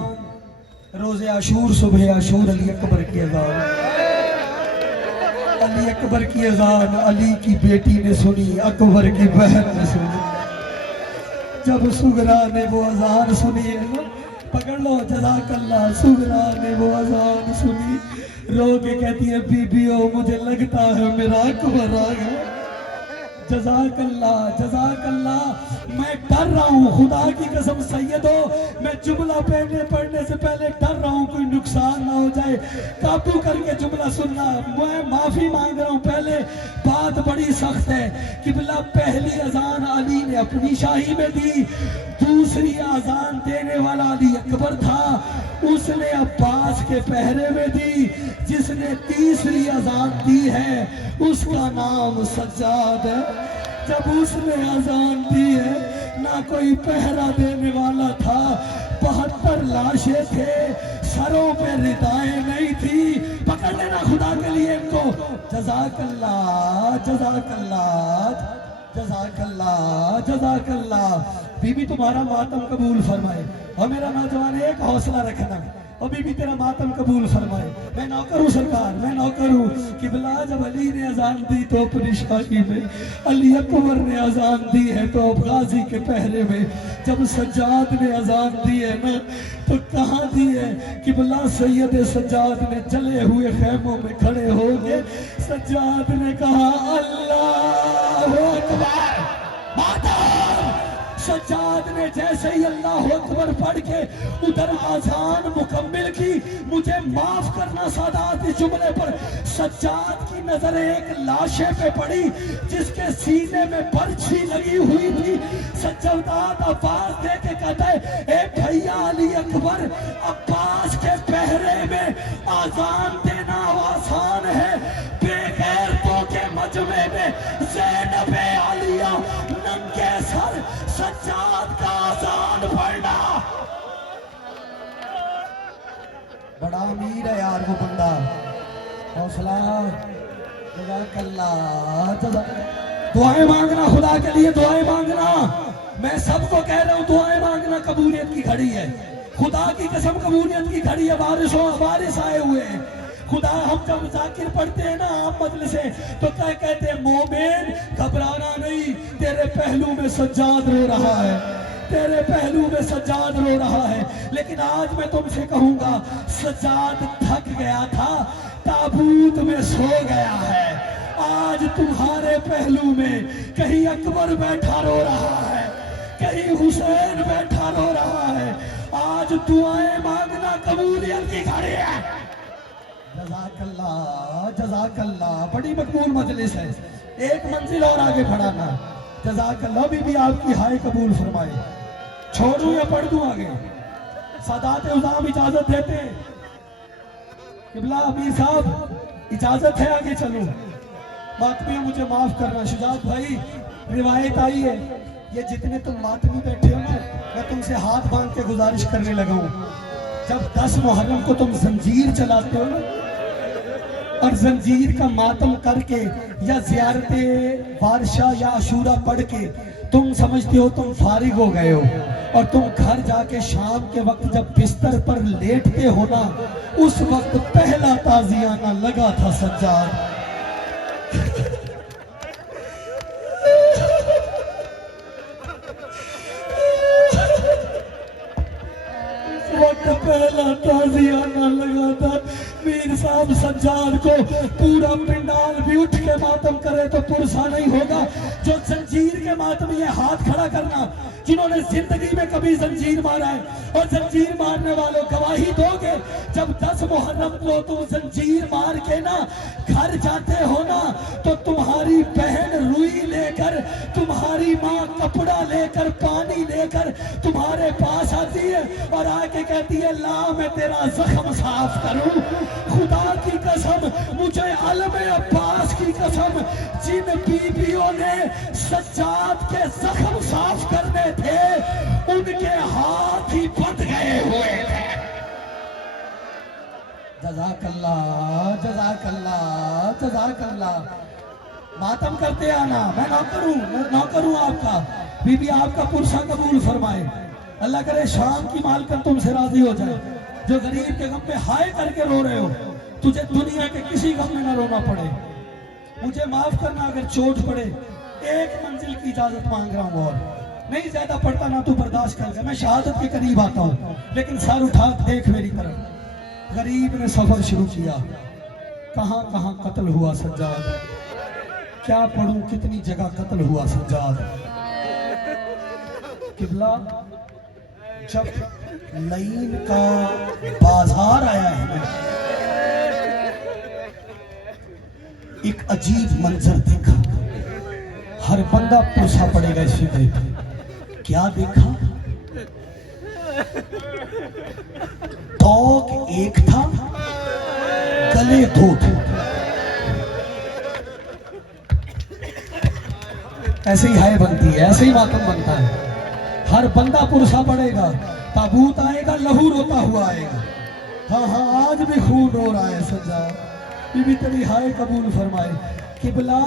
रोज़े आशूर, सुबह आशूर, अली अकबर की अजान। अली अकबर की अजान अली की बेटी ने सुनी, अकबर की बहन ने सुनी। जब सुगरा ने वो अजान सुनी है ना, पकड़ लो जज़ाकल्लाह, सुगरा ने वो अजान सुनी, रो के कहती है बीबी ओ मुझे लगता है मेरा अकबर आ गया। जज़ाकल्लाह, जज़ाकल्लाह। मैं डर रहा हूँ, खुदा की कसम सैयदो, मैं जुमला पढ़ने से पहले डर रहा हूँ कोई नुकसान ना हो जाए। काबू करके जुमला सुनना। मैं माफी मांग रहा हूँ, पहले बात बड़ी सख्त है। किबला पहली अजान अली ने अपनी शाही में दी, दूसरी अजान देने वाला अली अकबर था, उसने अब्बास के पहरे में दी, जिसने तीसरी अजान दी है उसका नाम सज्जाद है। जब उसने अजान दी है ना कोई पहरा देने वाला था, 72 लाशें थे, सरों पे रिदाएं नहीं थी। पकड़ लेना खुदा के लिए इनको। जज़ाकल्लाह जज़ाकल्लाह जज़ाकल्लाह जज़ाकल्लाह। बीबी तुम्हारा मातम कबूल फरमाए। और मेरा नौजवान एक हौसला रखना, और बीबी तेरा मातम कबूल फरमाए। मैं नौकर हूँ सरकार, मैं नौकर हूँ। किबला जब अली ने अजान दी तो अपनी शाही में, अली अकबर ने अजान दी है तो अब गाजी के पहरे में। जब सज्जाद ने अजान दी है ना तो कहाँ दी है? किबला सैयद सज्जाद ने जले हुए खैमों में खड़े हो गए। सज्जाद ने कहा अल्लाह अकबर। सज्जाद ने जैसे ही अल्लाह अकबर पढ़ के उधर आजान मुकम्मिल की, मुझे माफ करना सादात, इस जुमले पर सज्जाद की नजर एक लाशे पे पड़ी जिसके सीने में बर्छी लगी हुई थी। सज्जाद आवाज दे के कहता है, ए भैया अली अकबर, अब्बास के पहरे में आजान देना आसान है, बेगैरतों के मजमे में ज़ैनब आलिया नंगे सर सज्जाद का आजान पढ़ना। बड़ा अमीर है यार वो बंदा। हौसला। दुआएं मांगना, खुदा के लिए दुआएं मांगना। मैं सबको कह रहा हूँ दुआएं मांगना, कबूलियत की घड़ी है। खुदा की कसम कबूलियत की घड़ी है। बारिश आए हुए हैं। खुदा हम जब जाकिर पढ़ते हैं ना आप मजलिस से, तो क्या कहते हैं? मोमिन घबराना नहीं, तेरे पहलू में सज्जाद रो रहा है, तेरे पहलू में सज्जाद रो रहा है। लेकिन आज मैं तुमसे कहूंगा, सज्जाद थक गया था, ताबूत में सो गया है। आज तुम्हारे पहलू में कहीं अकबर बैठा रो रहा है, कहीं हुसैन बैठा रो रहा है। आज दुआएं मांगना कबूलियत की घड़ी है। जज़ाकल्लाह जज़ाकल्लाह। बड़ी मकबूल मजलिस है। एक मंजिल और आगे बढ़ाना। जज़ाकल्लाह। बीबी आपकी हाय कबूल फरमाए। छोड़ूं या पढ़ दूं आगे? सादात उज़ाम इजाजत देते हैं? किबला अमीर साहब इजाजत है आगे चलूं? मातमी मुझे माफ करना। शुजात भाई, रिवायत आई है, ये जितने तुम मातमी बैठे हो ना, मैं तुमसे हाथ बांध के गुजारिश करने लगा हूं। जब 10 मुहर्रम को तुम जंजीर चलाते हो ना, और जंजीर का मातम करके या ज़ियारते वारशा या अशूरा पढ़ के तुम समझते हो तुम फारिग हो गए हो, और तुम घर जाके शाम के वक्त जब बिस्तर पर लेटते हो ना, उस वक्त पहला ताजियाना लगा था सज्जाद। पहला ताजियाना लगा था। मीर साहब सज्जाद को पूरा पिंडाल भी उठ के मातम करे तो पुरसा नहीं होगा। जो जंजीर के मातम, ये हाथ खड़ा करना जिन्होंने जिंदगी में कभी जंजीर मारा है, और जंजीर मारने वालों गवाही दोगे। जब 10 मुहर्रम को तुम जंजीर मार के ना घर जाते हो ना, तो तुम्हारी बहन रुई लेकर, तुम्हारी माँ कपड़ा लेकर, पानी लेकर तुम्हारे पास आती है और आके कहती है, ला मैं तेरा जख्म साफ करूं। खुदा की कसम, मुझे अलमे अब्बास की कसम, जिन बीबियों ने सज्जाद के जख्म साफ करने थे, उनके हाथ ही बंध गए हुए थे। जज़ाकल्लाह जज़ाकल्लाह जज़ाकल्लाह। मातम करते आना। मैं नौकर हूं आपका। बीबी आपका पुरसा कबूल फरमाए। अल्लाह करे शाम की मालकन तुमसे राजी हो जाए। जो गरीब के गम पे हाय करके रो रहे हो, तुझे दुनिया के किसी गम में ना रोना पड़े। मुझे माफ करना अगर चोट पड़े। एक मंजिल की इजाजत मांग रहा हूँ, और नहीं ज्यादा पड़ता ना तू बर्दाश्त कर ले। मैं शहादत के करीब आता हूँ, लेकिन सर उठा देख मेरी तरफ। गरीब ने सफर शुरू किया। कहां कहां कत्ल हुआ सज्जाद, क्या पढ़ूं कितनी जगह कत्ल हुआ सज्जाद। किबला जब लईन का बाजार आया है ना, एक अजीब मंजर देखा। हर बंदा पूछा पड़ेगा इसे देख, क्या देखा? डॉग एक था, गले धोट। ऐसे ही हाय बनती है, ऐसे ही मातम बनता है। हर बंदा पुरसा पड़ेगा, ताबूत आएगा, लहू रोता हुआ आएगा। हाँ हाँ, आज भी खून रो रहा है सज्जाद। बीबी तेरी हाय कबूल फरमाए। किबला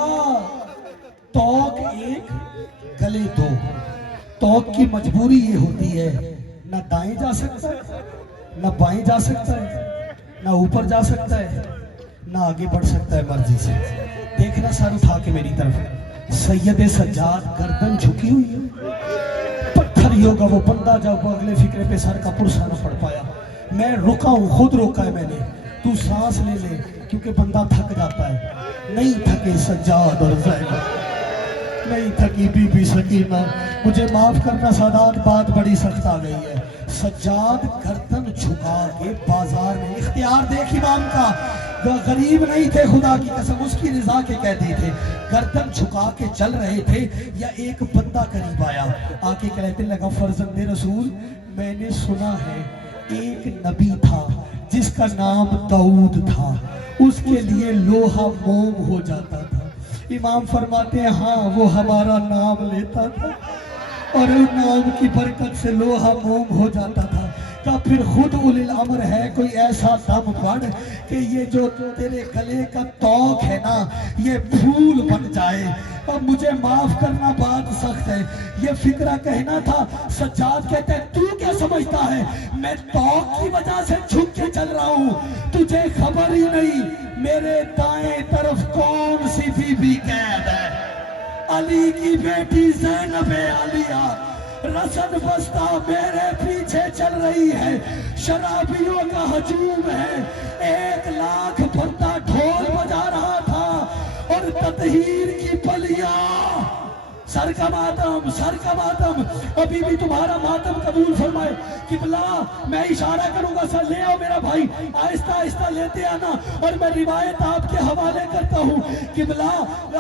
तौक एक गले दो। तौक की मजबूरी ये होती है, न दाएं जा सकता है, न बाएं जा सकता है, न ऊपर जा सकता है, न आगे बढ़ सकता है मर्जी से। देखना सर उठा के मेरी तरफ, सैयद सज्जाद गर्दन झुकी हुई है। पत्थर योगा वो बंदा जब वो अगले फिक्रे पे सर का पुरसा न पड़ पाया। मैं रुका हूं, खुद रोका है मैंने। तू सांस ले ले, क्योंकि बंदा थक जाता है। नहीं थके सज्जाद और ज़ैनब, नहीं थकी बीबी सकीना। मुझे माफ करना सादात, बात बड़ी सख्त आ गई है। सज्जाद गर्दन झुका के बाजार में, इख्तियार देख इमाम का, गरीब नहीं थे खुदा की कसम, उसकी रिजा के कहते थे। गर्दन झुका के चल रहे थे, या एक बंदा करीब आया, आके कहते लगा फर्जंदे रसूल, मैंने सुना है एक नबी था जिसका नाम दाऊद था, उसके लिए लोहा मोम हो जाता था। इमाम फरमाते हैं हाँ, वो हमारा नाम लेता था और उस नाम की बरकत से लोहा मोम हो जाता था। का फिर खुद उलिल अमर है, कोई ऐसा दम बढ़ कि ये जो तेरे गले का तौक है ना, ये फूल बन जाए। और मुझे माफ करना, बात सख्त है, ये फिक्रा कहना था। सज्जाद कहते हैं तू क्या समझता है, मैं तौक की वजह से झुक के चल रहा हूँ, तुझे खबर ही नहीं मेरे दाएं तरफ कौन सी बीबी कैद है। अली की बेटी ज़ैनब आलिया रसद बस्ता मेरे पीछे चल रही है, शराबियों का हजूम है। 1 लाख बंदा ढोल बजा रहा था और ततहीर की बलियां, सर का मातम, सर का मातम। अभी भी तुम्हारा मातम कबूल फरमाए। किबला मैं इशारा करूंगा, सर ले आओ मेरा भाई, आहिस्ता आहिस्ता लेते आना। और मैं रिवायत आपके हवाले करता हूँ। किबला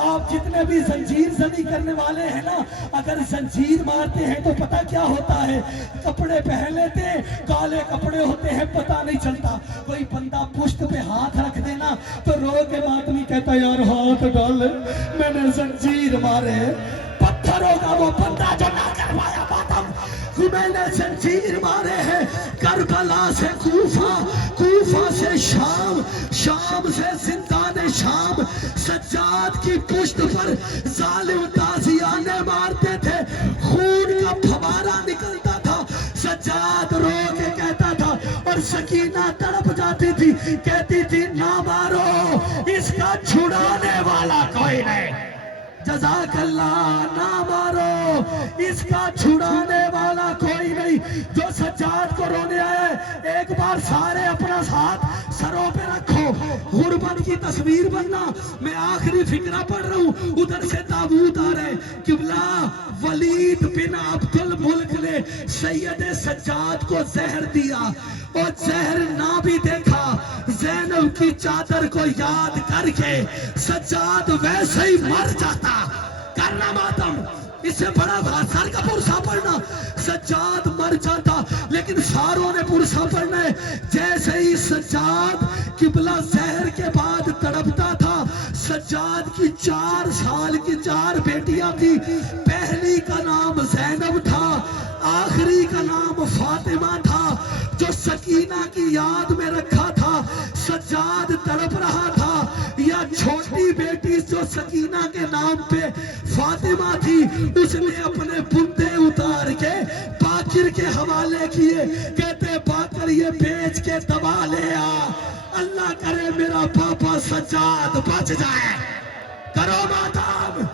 आप जितने भी जंजीर जनी करने वाले हैं ना, अगर जंजीर मारते हैं तो पता क्या होता है, कपड़े पहन लेते हैं, काले कपड़े होते हैं, पता नहीं चलता। कोई बंदा पुश्त पे हाथ रख देना तो रो के मातमी कहता यार हाथ डाल, मैंने जंजीर मारे। पत्थर होगा वो बंदा जो ना करवाया मातम, मैंने जंजीर मारे हैं। करबला से कूफा, कूफा से शाम, शाम से जिंदाने शाम। सज्जाद की पुश्त पर जालिम ताजियाने मारते थे, खून का फवारा निकलता था। सज्जाद रो के कहता था और सकीना तड़प जाती थी, कहती थी ना मारो, इसका छुड़ाने वाला कोई नहीं। जज़ाकल्लाह, ना मारो, इसका छुड़ाने वाला कोई नहीं। जो सज्जाद को रोने आए, एक बार सारे अपना हाथ सरों पे रखो, गुर्बत की तस्वीर बनना। मैं आखिरी फिक्रा पढ़ रहा हूँ, उधर से ताबूत आ रहे। किबला वलीद बिन अब्दुल मुल्क ने सैयद सज्जाद को जहर दिया, और जहर ना भी देखा, ज़ैनब की चादर को याद करके सज्जाद वैसे ही मर जाता। करना मातम, इससे बड़ा बात सर का पुरसा पड़ना। सज्जाद मर जाता, लेकिन सारों ने पुरसा पड़ना है। जैसे ही सज्जाद किबला जहर के बाद तड़पता था, सज्जाद की 4 साल की 4 बेटियां थी। पहली का नाम ज़ैनब था, आखिरी का नाम फातिमा था, जो सकीना की याद में रखा था। सज्जाद तड़प रहा था, या छोटी बेटी जो सकीना के नाम पे फातिमा थी, उसने अपने बुंदे उतार के बाकिर के हवाले किए। कहते बाकर ये बेच के दबा ले आ, अल्लाह करे मेरा पापा सज्जाद बच जाए। करो मातम,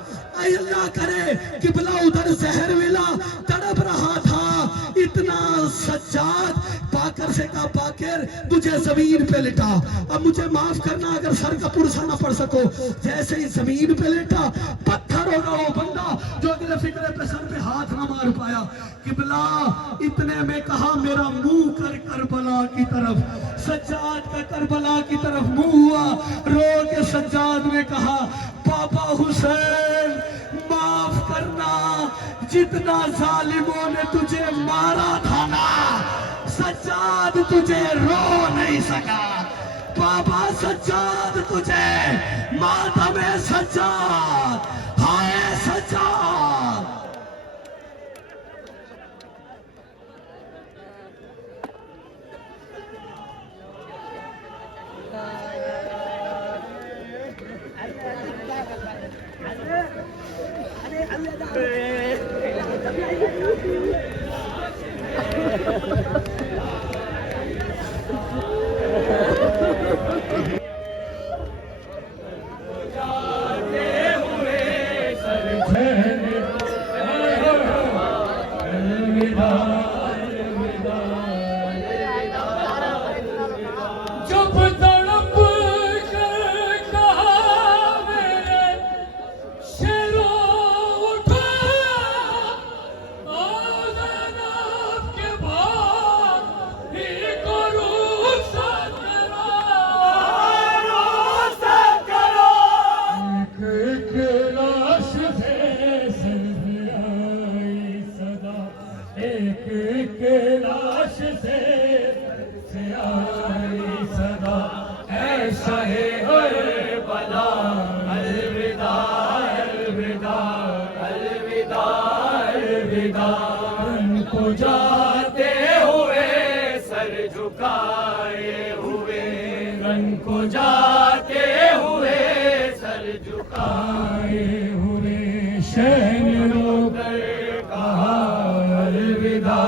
अल्लाह करे। किबला उधर जहर मिला, तड़प रहा था इतना। सज्जाद बाकर से कहा बाकर मुझे जमीन पे लिटा। अब मुझे माफ करना अगर सर का पुरसा ना पड़ सको। जैसे ही जमीन पे लेटा, पत्थर होगा वो बंदा जो अगले फिक्रे पे सर पे हाथ ना मार पाया। किबला इतने में कहा मेरा मुंह कर करबला की तरफ। सज्जाद का करबला की तरफ मुंह हुआ, रो के सज्जाद ने कहा बाबा हुसैन माफ करना, जितना जालिमों ने तुझे मारा था ना, सज्जाद तुझे रो नहीं सका। बाबा सज्जाद तुझे मातम सज्जाद, हाय सज्जाद। जब तड़प कर कहा मेरे शेरों उठा, आज़ाद के बाद ही को रुखसत करो। एक लाश से आई सदा, एक लाश से आई सदा, ऐसा है बला। अलविदा अलविदा अलविदा अलविदा, उनको जाते हुए सर झुकाए हुए, रन को जाते हुए सर झुकाए हुए, शहन रोकर कहा अलविदा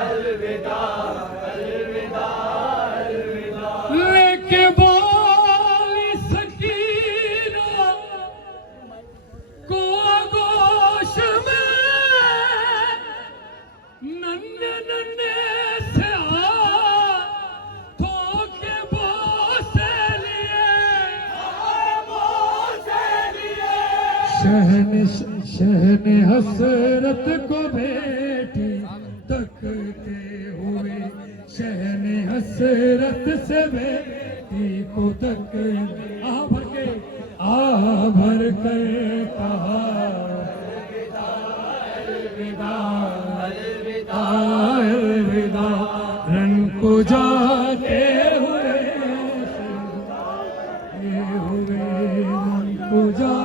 अलविदा अलविदा अलविदा। लेके बोली सकीना को आगोश में, नन्हे नन्हे से हाथों के बोसे लिए, शहन हसरत को बेटी तकते हुए, शहन हसरत से बेटी को तक आ भर कर कहा अलविदा अलविदा अलविदा, रन को जाते हुए रन को जा।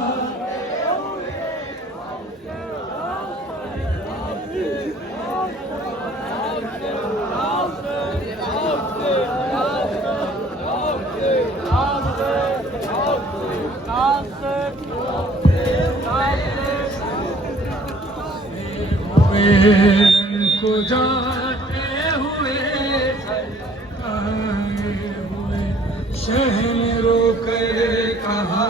को जाते हुए आए हुए, शहन रोकर कहा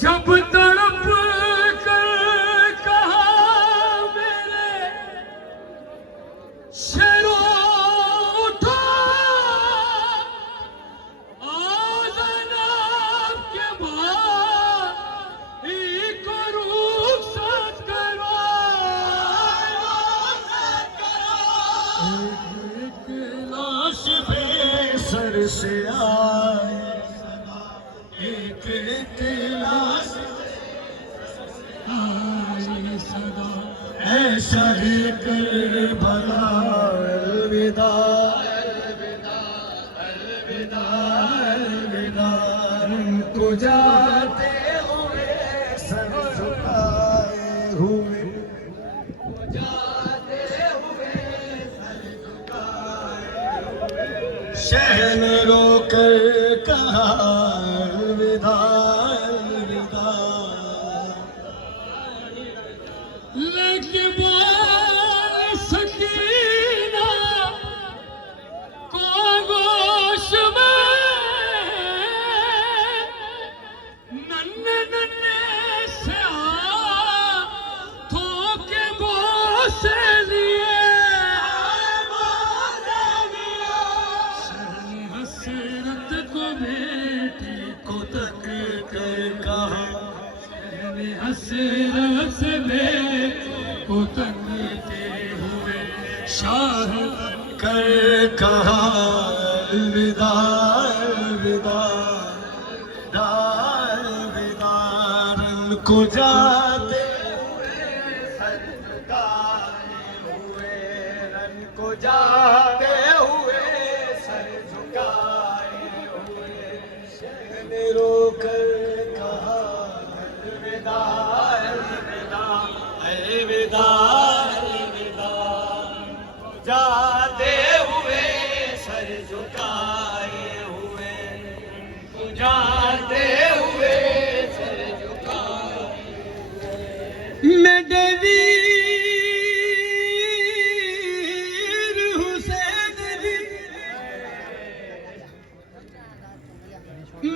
जब तड़प कर कहा मेरे शेरों उठा, आज़ाद के बाद ही को रुखसत करो। एक लाश पे सर से आए, एक लाश आई सदा, ऐसा ही करबला। अलविदा अलविदा अलविदा अलविदा, उनको जाते हुए सर झुकाए हुए, जाते हुए सर झुकाए हुए, शहन रोकर कहा अलविदा अलविदा। लेके बोल सकीना को गोश में, नन्हे नन्हे से हाथों के बोसे लिए, हसरत को बेटी को तक कर कहा, हसरत से बेटी को तकते हुए शाह कर कहा अलविदा अलविदा अलविदा, रन को जाते हुए सर झुकाए हुए, रोकर कहा अलविदा अलविदा अलविदा अलविदा, जाते हुए सर झुकाए हुए, जाते हुए सर झुकाए हुए। मेरे वीर हुसैन जी,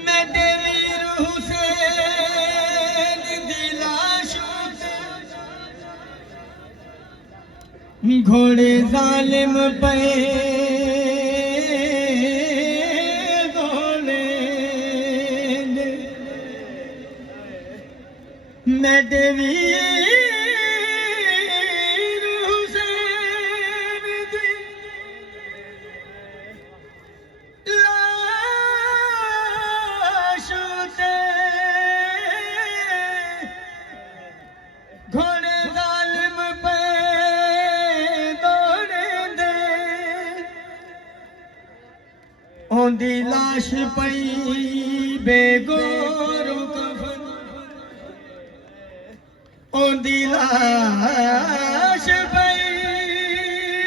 मेरे वीर हुसैन दी लाश घोड़े जालिम पे दौड़े, मेरे वीर हुसैन दी लाश ते घोड़े जालिम पे ओंदी लाश पई बेगोर कफन, ओंदी लाश पई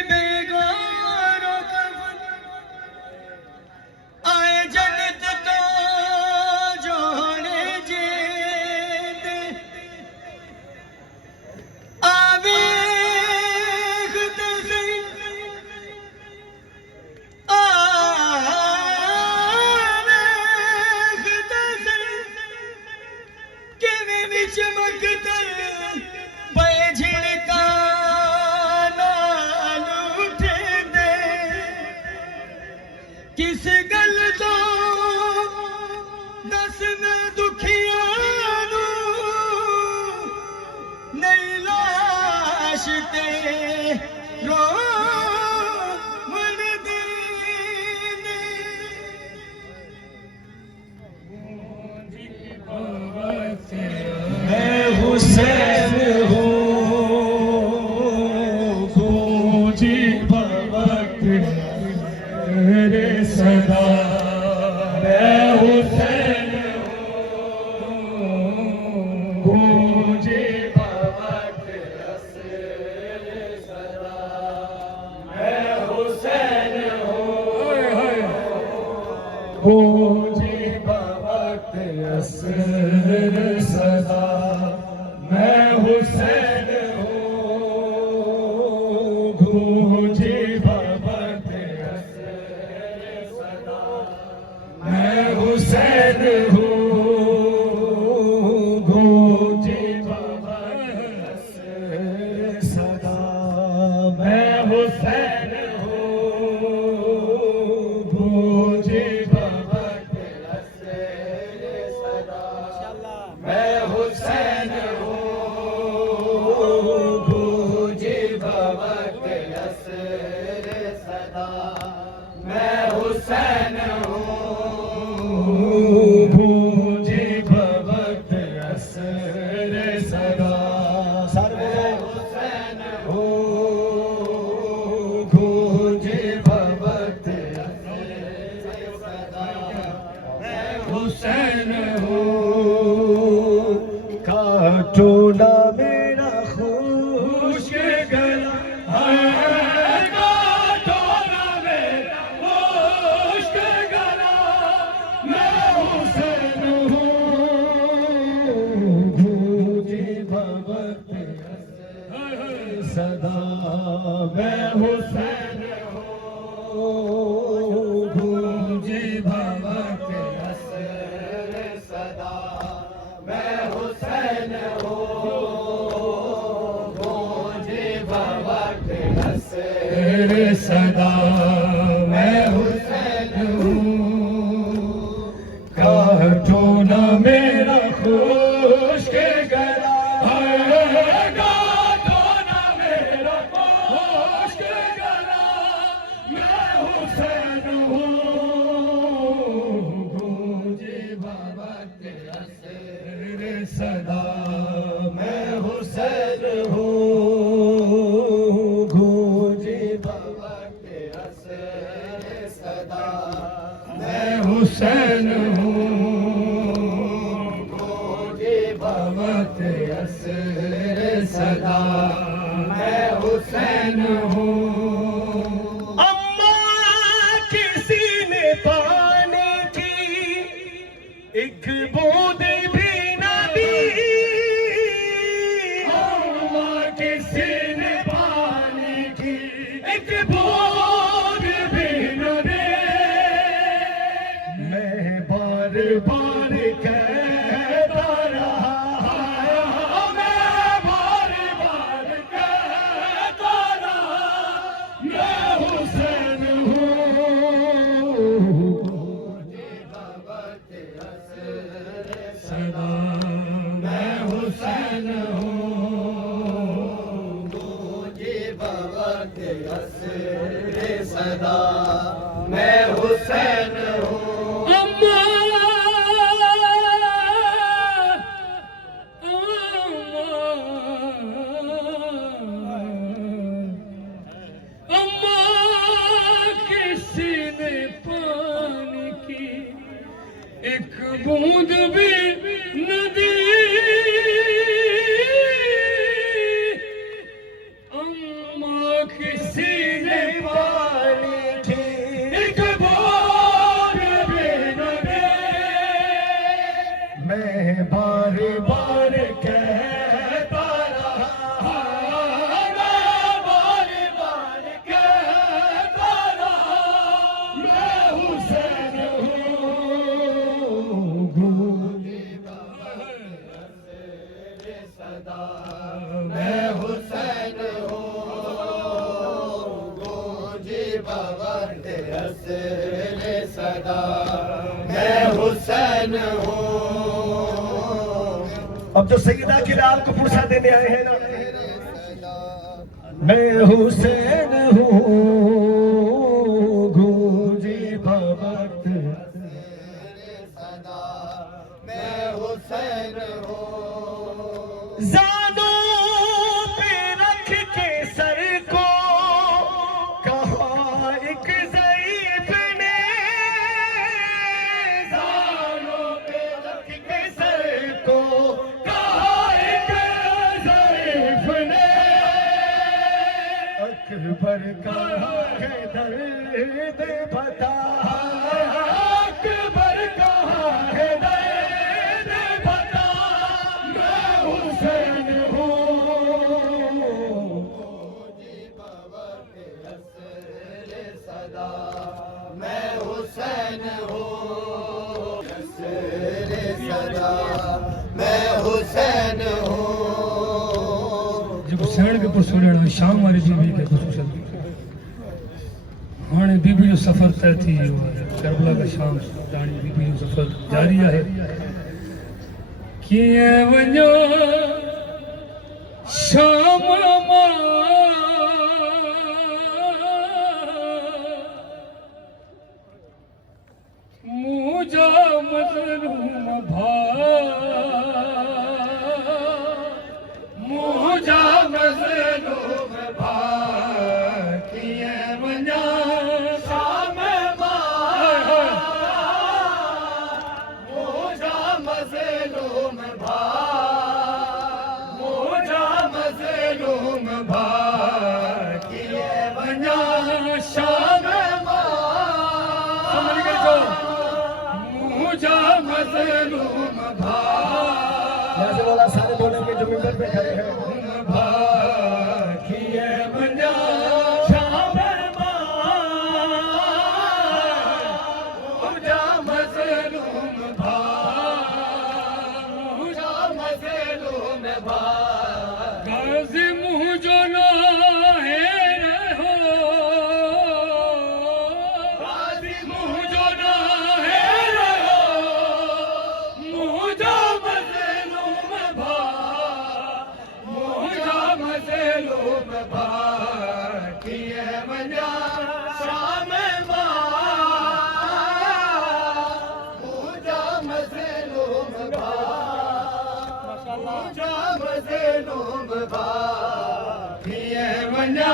बेगोर कफन, आए जन्नत तो जोड़े जेद, आवे चमकता पे झिड़का नाल उठे दे, किस गल तो दस मैं दुखिया नहीं लाश ते रो हुसैन हूँ गूंजी भवक मेरे सदा, मैं हुसैन हूँ गूंजी भवक मेरे सदा, मैं हुसैन हूँ गूंजी भवक मेरे सदा, मैं हुसैन हूँ गूंजी भवक मेरे सदा, मैं हुसैन हूँ गूंजी भवक मेरे सदा, मैं हुसैन हूँ गूंजी भवक मेरे सदा, मैं हुसैन हूँ गूंजी भवक मेरे सदा, मैं हुसैन हूँ गूंजी भवक मेरे सदा, मैं हुसैन हूँ गूंजी भवक मेरे सदा, मैं हुसैन हूँ काटो ना मेरा खुश्क गला, काटो ना मेरा खुश्क गला, मैं हुसैन हूँ गूंजी भवक मेरे सदा, मैं हुसैन हूँ गूंजी भवक मेरे सदा, मैं हुसैन हूँ गूंजी भवक मेरे सदा, मैं हुसैन हूँ काटो ना मेरा खुश्क गला, काटो ना मेरा खुश्क गला, मैं हुसैन हूँ गूंजी भवक मेरे सदा, मैं हुसैन हूँ गूंजी भवक मेरे सदा, मैं हुसैन हूँ सदा मैं हुसैन हूँ। अम्मा किसी ने पाने की एक बूंद भी न दी, अम्मा किसी ने पाने की एक बूंद भी न दे। मैं बार बार कहता रहा, मैं बार बार कहता रहा, मैं हुसैन हूँ। सदा मैं हुसैन हूँ, मुझे बाबा के असरे सदा मैं हुसैन हूँ। अम्मा किसी ने पानी की एक बूंद भी न दी, अम्मा किसी ने पानी की एक बूंद भी न दी। मैं बार बार कहता रहा, मैं बार बार कहता रहा, मैं हुसैन सदा मैं हुसैन हूँ। गोजी बाबा के असरे सदा मैं हुसैन हूँ। अब जो सईदा के लाल को पुरसा देने आए हैं ना, मैं हुसैन हूँ। गोजी बाबा के सदा मैं हुसैन हूँ। ज़ानों पे रख के सर को कहा एक ज़ईफ़ ने, ज़ानों पे रख के सर को कहा एक ज़ईफ़ ने। अकबर का है दर्द बता, अकबर का है दर्द बता, मैं हुसैन हूँ। बाबा के असरे सदा मैं हुसैन हूँ। असरे सदा मैं हुसैन हूँ। जब हुसैन के पुर सुनण शाम वारी बीबी के ख़ुसूसन हाणे बीबी जो सफ़र तय थी वियो आहे। करबला का शाम ताणी बीबी जो सफ़र जारी आहे। कीअं वञो शाम मां मुंहिंजा मज़लूम मुंहिंजा मज़लूम कीअं वञा शाम मां, मुंहिंजा मज़लूम मुंहिंजा मज़लूम कीअं वञा शाम मां। मुंहिंजा मज़लूम बोला सारे बोलेंगे जो मिंबर पे खड़े हैं। गाज़ी मुंहिंजो नाहे रहो, गाज़ी मुंहिंजो नाहे रहो, मुंहिंजा मज़लूम मुंहिंजा मज़लूम कीअं वञा शाम मां। मुंहिंजा मज़लूम मुंहिंजा मज़लूम कीअं वञा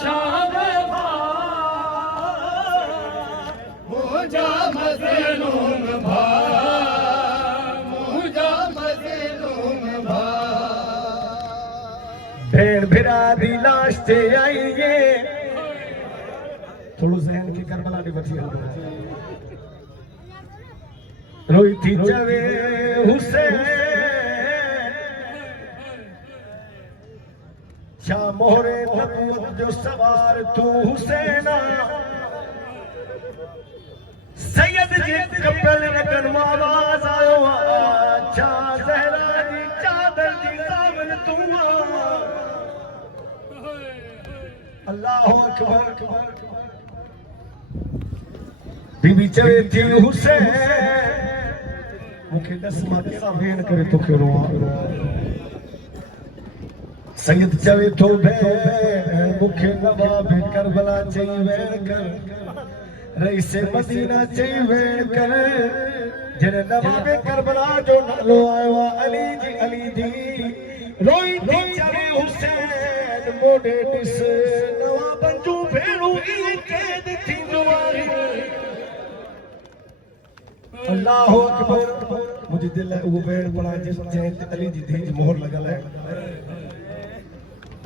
शाम मुंहिंजा मज़लूम मुंहिंजा मज़लूम भिरा दी लाश ते आईए थोड़ो जहन की करबला दी बची हल रोई थी जवे हुसैन शाह मोहरे नबूवत जो सवार तू हुसैना सैयद जी कपल रखन आवाज आयो अच्छा ज़हरा जी चादर जी सावन तू अल्लाह अकबर बीबी चवे थी हुसैन मुखे दस मां केड़ा भेण करे तो के रोआ सैयद चवे थो भेण मुखे नवाब करबला चई वेण कर रईस मदीना चई वेण कर जने नवाब करबला जो नालो आयो अली जी रोई थी चवे हुसैन मोडे दिस नवाबन जो भेणू ई कैद थी दुआरी अल्लाह अकबर मुझे दिल है वो भेण बना जिस जैन अली जी धी मोहर लगल है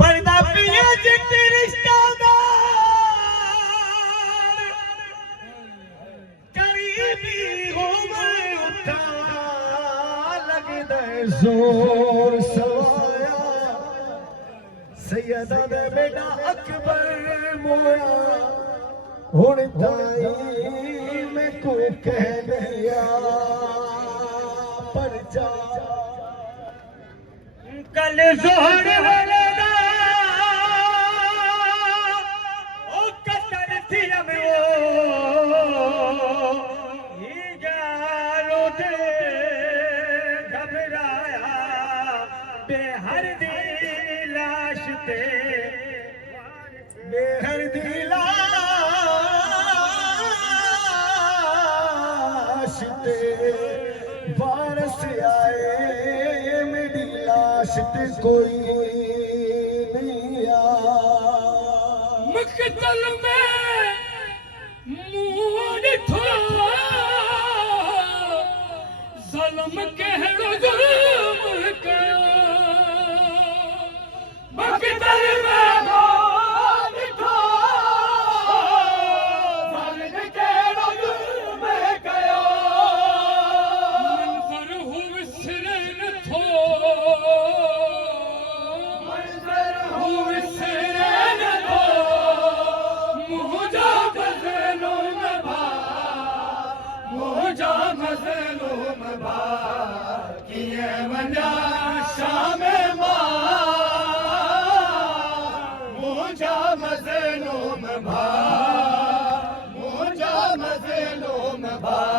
पर्दा पिया जित रिश्तेदार करीबी हो मैं उठा लगदा है जोर सवाया सैयदा दे बेटा अकबर मोया हुण ताई मैं को कह दिया पर जा कल जोहर वाला ओ कतर थी हमें ये गालो दे घबराया बेहर्दी लाश ते बेहर्दी लाश ते वारस आए मेरी लाश ते कोई नहीं आ मकतल में मुंह ॾिठो ज़ल्म कहिड़ो ज़ुल्म कयो मकतल में मुंह ॾिठो ज़ल्म कहिड़ो ज़ुल्म कयो मंज़र हू विसरे नथो मंज़र हू विसरे नथो मुंहिंजा मज़लूम भा कीअं वञा शाम मां मुंहिंजा मज़लूम भा